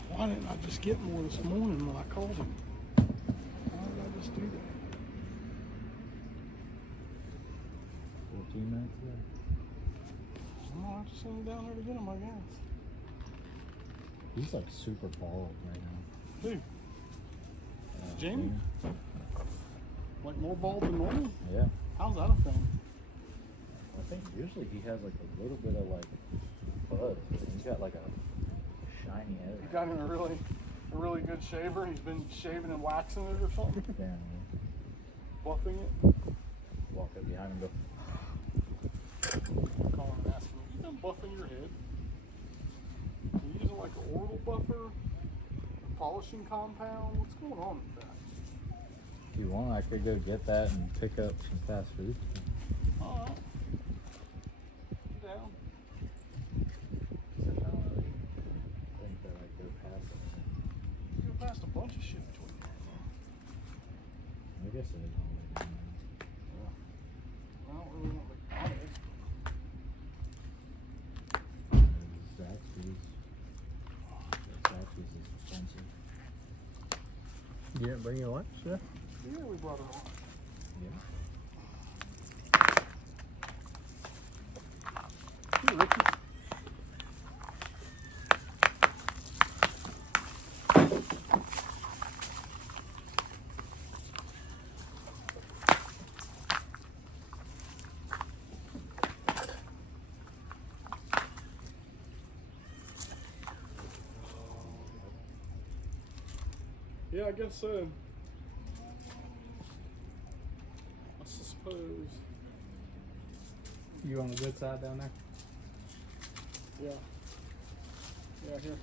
Why didn't I just get more this morning when I called him? Why did I just do that? 15 minutes later. I'll have to send him down there to get him, I guess. He's like super bald right now. Who? Jamie? Like more bald than normal? Yeah. How's that a thing? I think usually he has like a little bit of like buzz. He's got like a shiny head. He got him a really good shaver. He's been shaving and waxing it or something. Damn. Buffing it. Walk up behind him and go. Call him and ask him, you done buffing your head? Are you using like an oral buffer? A polishing compound? What's going on with that? If you want, I could go get that and pick up some fast food. Alright. Get down. I think that I go past it. You go past a bunch of shit between there. I guess it is all the way down Yeah. I don't really want McDonald's. there. Zaxby's. Zaxby's is expensive. You didn't bring your lunch, yeah? Yeah, we brought it on. Yeah. Here, Ricky. Yeah, I guess so. I suppose. You on the good side down there? Yeah. Yeah, here.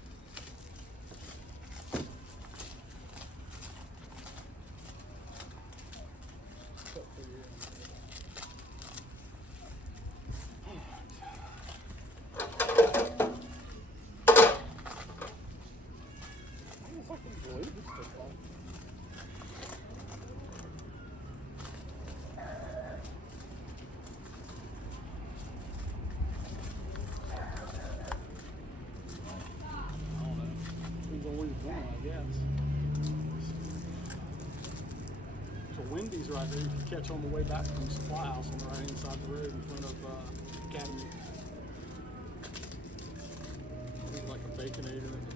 Always one, I guess. So Wendy's right there. You can catch on the way back from the supply house on the right hand side of the road in front of Academy. I think like a Baconator and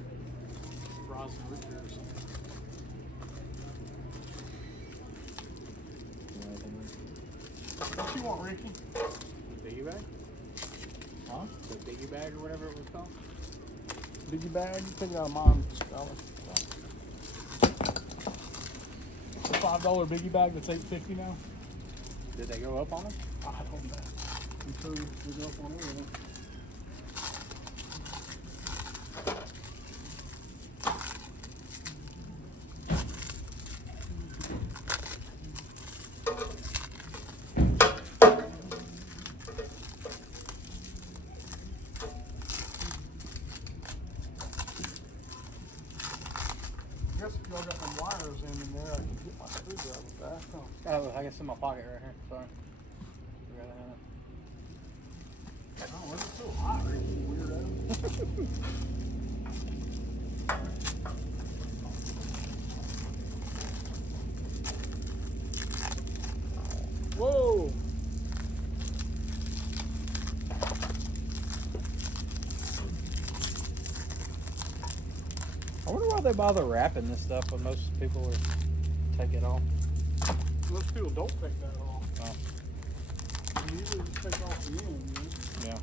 fries and root beer or something. What you want, Ricky? Biggie bag? Huh? The biggie bag or whatever it was called? Biggie bag? You take it out of mine, Scholar. It's a $5 biggie bag that's $8.50 now. Did they go up on them? I don't know. Until we go up on everything. I guess if y'all got them wires in there, I can get my screwdriver back. Huh? Oh, I guess in my pocket right here. Sorry. Oh, it's so hot, Ricky, weirdo. Whoa! I wonder why they bother wrapping this stuff when most people are take it off. Most people don't take that off. Oh. You usually just take off the end, you know? Yeah.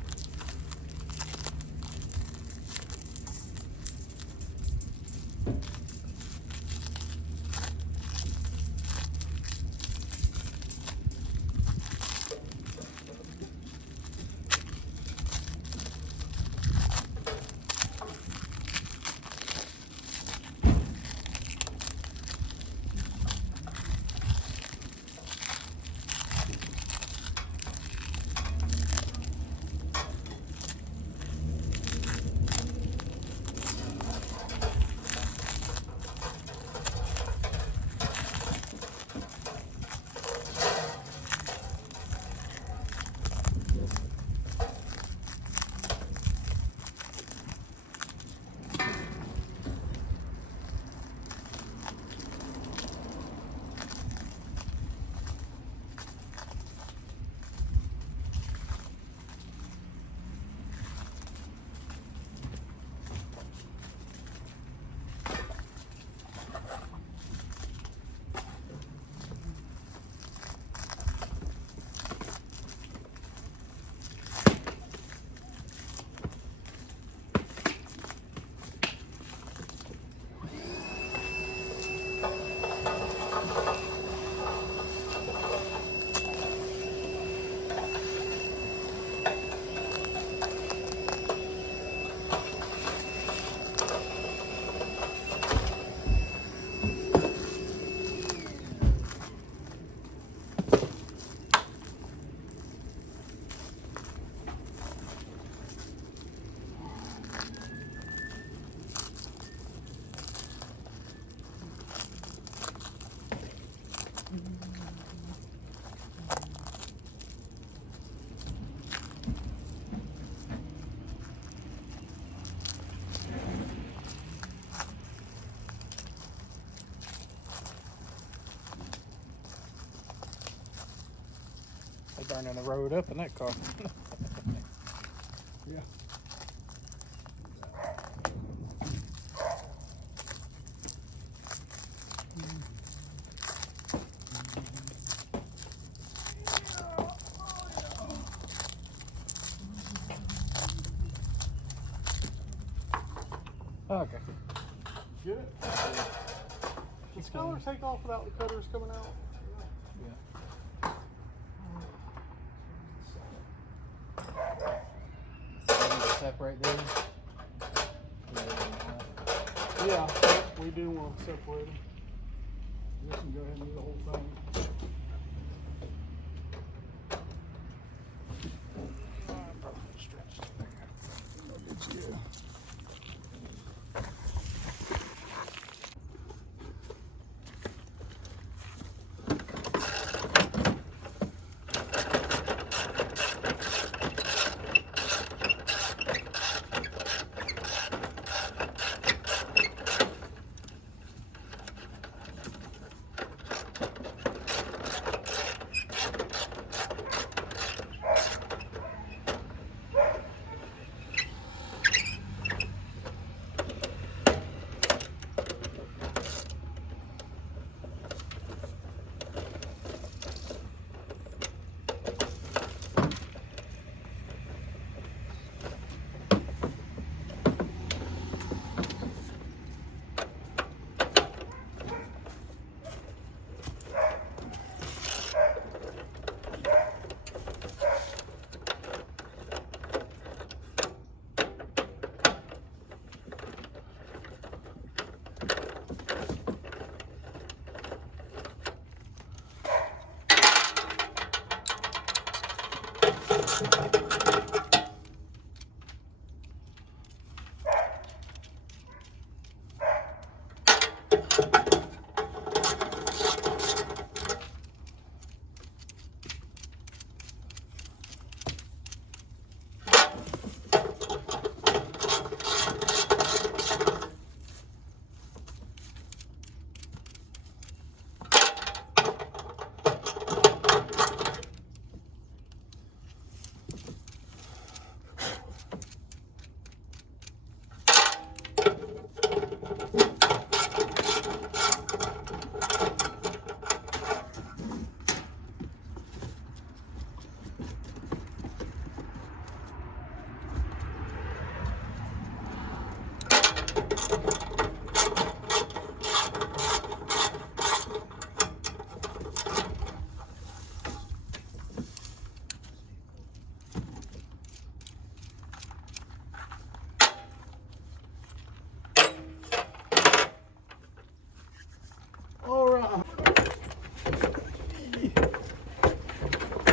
burning the road up in that car. Yeah. Okay. Get it? Does color take off without the cutters coming out? Separate these. Yeah, we do want to separate them. You can go ahead and do the whole thing. I'll get you.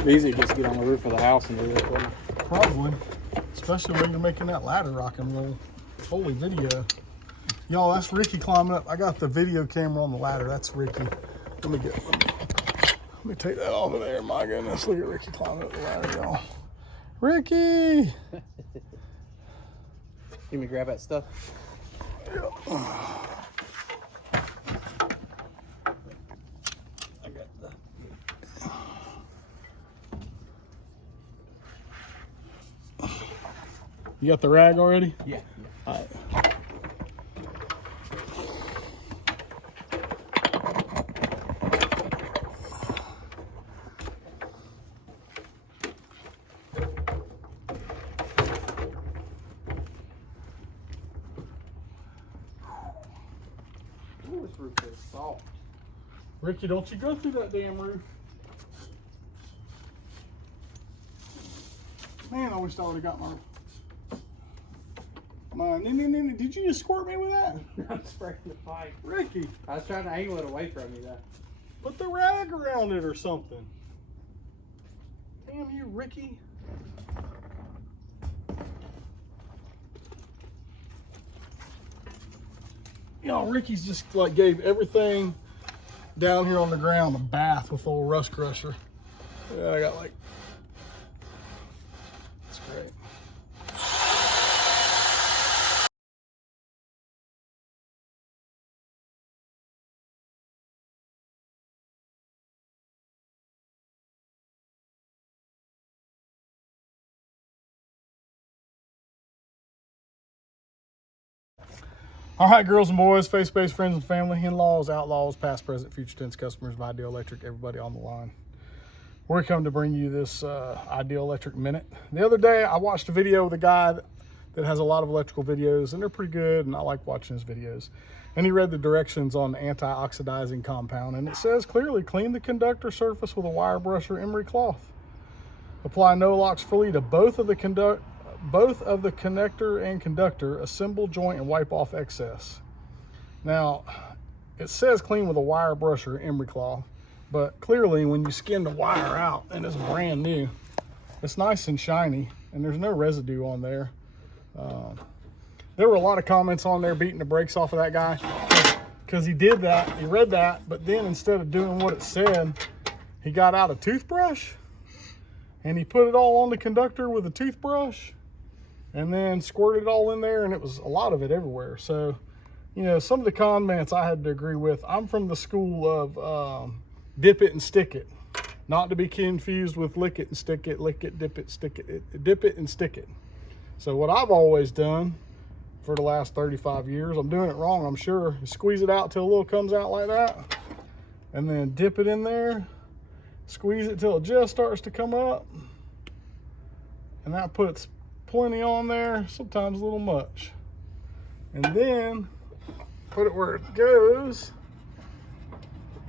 Easy to just get on the roof of the house and do this, wouldn't it? Probably. Especially when you're making that ladder rock and roll. Holy video. Y'all, that's Ricky climbing up. I got the video camera on the ladder. That's Ricky. Let me take that off of there. My goodness. Look at Ricky climbing up the ladder, y'all. Ricky! Give me grab that stuff. You got the rag already? Yeah. All right. Ooh, this roof is soft. Ricky, don't you go through that damn roof. Man, I wish I would have got did you just squirt me with that? I'm spraying the pipe. Ricky, I was trying to angle it away from you though. put the rag around it or something. Damn you, Ricky. You know, Ricky's just like gave everything down here on the ground a bath with old rust crusher. Yeah, I got like All right, girls and boys, face-to-face friends and family, in-laws, outlaws, past, present, future tense customers of Ideal Electric, everybody on the line. We're coming to bring you this Ideal Electric Minute. The other day, I watched a video with a guy that has a lot of electrical videos, and they're pretty good, and I like watching his videos. And he read the directions on the anti-oxidizing compound, and it says clearly, clean the conductor surface with a wire brush or emery cloth. Apply no-lox fully to both of the connector and conductor, assemble, joint, and wipe off excess. Now, it says clean with a wire brush or emery cloth, but clearly when you skin the wire out and it's brand new, it's nice and shiny, and there's no residue on there. There were a lot of comments on there beating the brakes off of that guy because he did that, he read that, but then instead of doing what it said, he got out a toothbrush and he put it all on the conductor with a toothbrush and then squirted it all in there, and it was a lot of it everywhere. So, you know, some of the comments I had to agree with. I'm from the school of dip it and stick it, not to be confused with lick it and stick it, lick it, dip it, stick it, dip it and stick it. So what I've always done for the last 35 years, I'm doing it wrong, I'm sure, squeeze it out till a little comes out like that, and then dip it in there, squeeze it till it just starts to come up, and that puts plenty on there, sometimes a little much. And then put it where it goes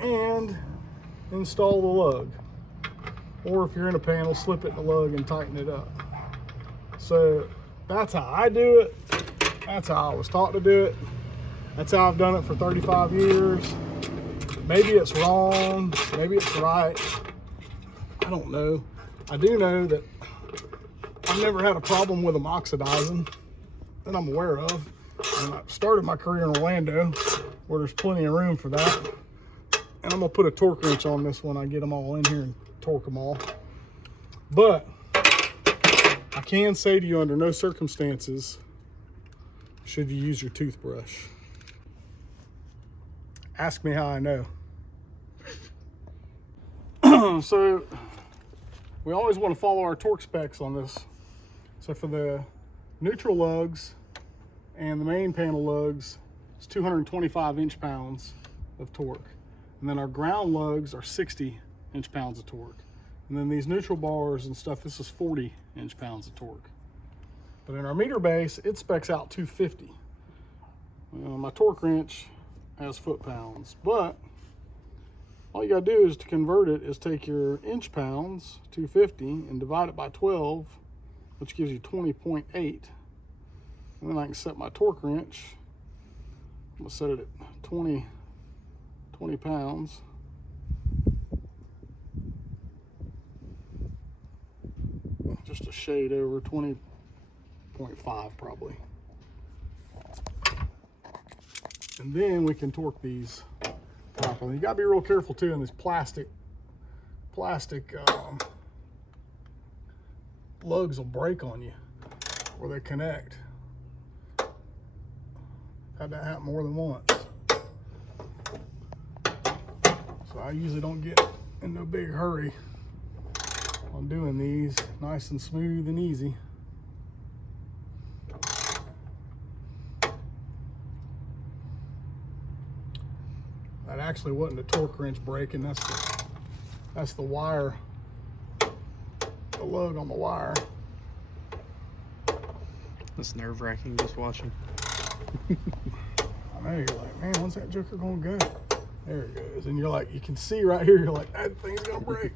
and install the lug. Or if you're in a panel, slip it in the lug and tighten it up. So that's how I do it. That's how I was taught to do it. That's how I've done it for 35 years. Maybe it's wrong, maybe it's right. I don't know. I do know that I've never had a problem with them oxidizing that I'm aware of. And I started my career in Orlando where there's plenty of room for that. And I'm gonna put a torque wrench on this when I get them all in here and torque them all. But I can say to you, under no circumstances should you use your toothbrush. Ask me how I know. So we always want to follow our torque specs on this. So for the neutral lugs and the main panel lugs, it's 225 inch-pounds of torque. And then our ground lugs are 60 inch-pounds of torque. And then these neutral bars and stuff, this is 40 inch-pounds of torque. But in our meter base, it specs out 250. My torque wrench has foot-pounds, but all you gotta do is to convert it is take your inch-pounds, 250, and divide it by 12, which gives you 20.8. And then I can set my torque wrench. I'm gonna set it at 20 pounds. Just a shade over 20.5 probably. And then we can torque these properly. You gotta be real careful too in this plastic lugs will break on you where they connect. Had that happen more than once. So I usually don't get in no big hurry on doing these. Nice and smooth and easy. That actually wasn't a torque wrench breaking, that's the wire, the lug on the wire. That's nerve-wracking just watching. I know, you're like, man, when's that joker gonna go? There it goes. And you're like, you can see right here, you're like, that thing's gonna break.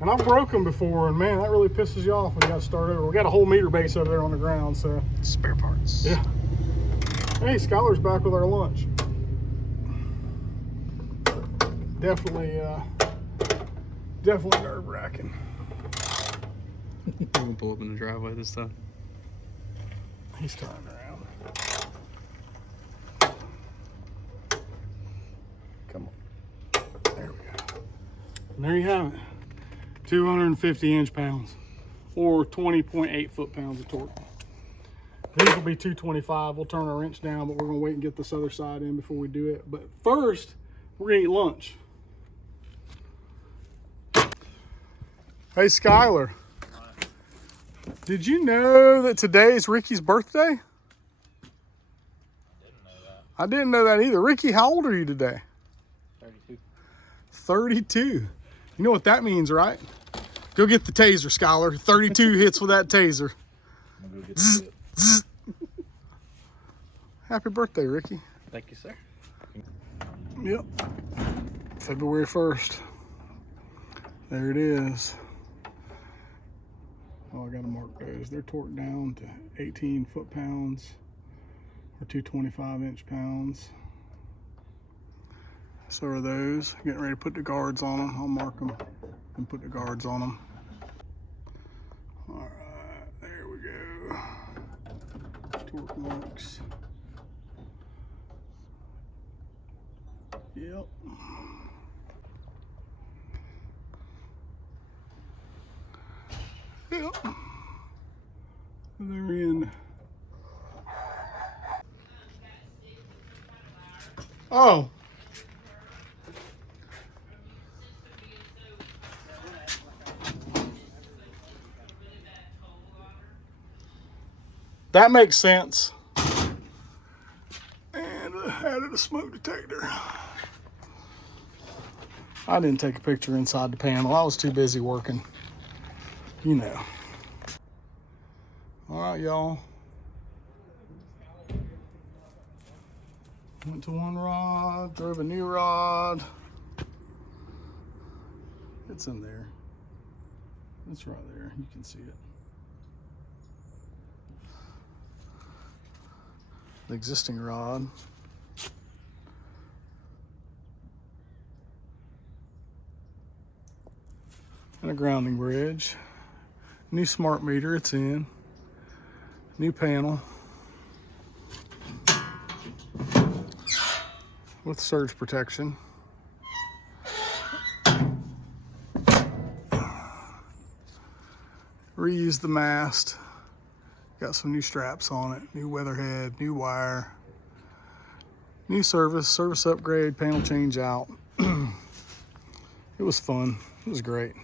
And I've broken before, and man, that really pisses you off when you gotta start over. We got a whole meter base over there on the ground, so. Spare parts. Yeah. Hey, Skylar's back with our lunch. Definitely nerve-wracking. I'm gonna pull up in the driveway this time. He's turning around. Come on. There we go. And there you have it. 250 inch-pounds or 20.8 foot-pounds of torque. These will be 225. We'll turn our wrench down, but we're gonna wait and get this other side in before we do it. But first, we're gonna eat lunch. Hey, Skylar. Did you know that today is Ricky's birthday? Didn't know I didn't know that either. Ricky, how old are you today? 32. 32. You know what that means, right? Go get the taser, Skylar. 32 hits with that taser. I'm gonna go get the Zzz. Happy birthday, Ricky. Thank you, sir. Yep. February 1st. There it is. Oh, I gotta mark those. They're torqued down to 18 foot-pounds or 225 inch-pounds. So are those. Getting ready to put the guards on them. I'll mark them and put the guards on them. All right, there we go. Torque marks. Yep. Yep. They're in. Oh. That makes sense. And added a smoke detector. I didn't take a picture inside the panel. I was too busy working. You know. All right, y'all. Went to one rod, drove a new rod. It's in there. It's right there. You can see it. The existing rod. And a grounding bridge. New smart meter, it's in. New panel. With surge protection. Reused the mast. Got some new straps on it. New weatherhead, new wire. New service upgrade, panel change out. It was fun. It was great.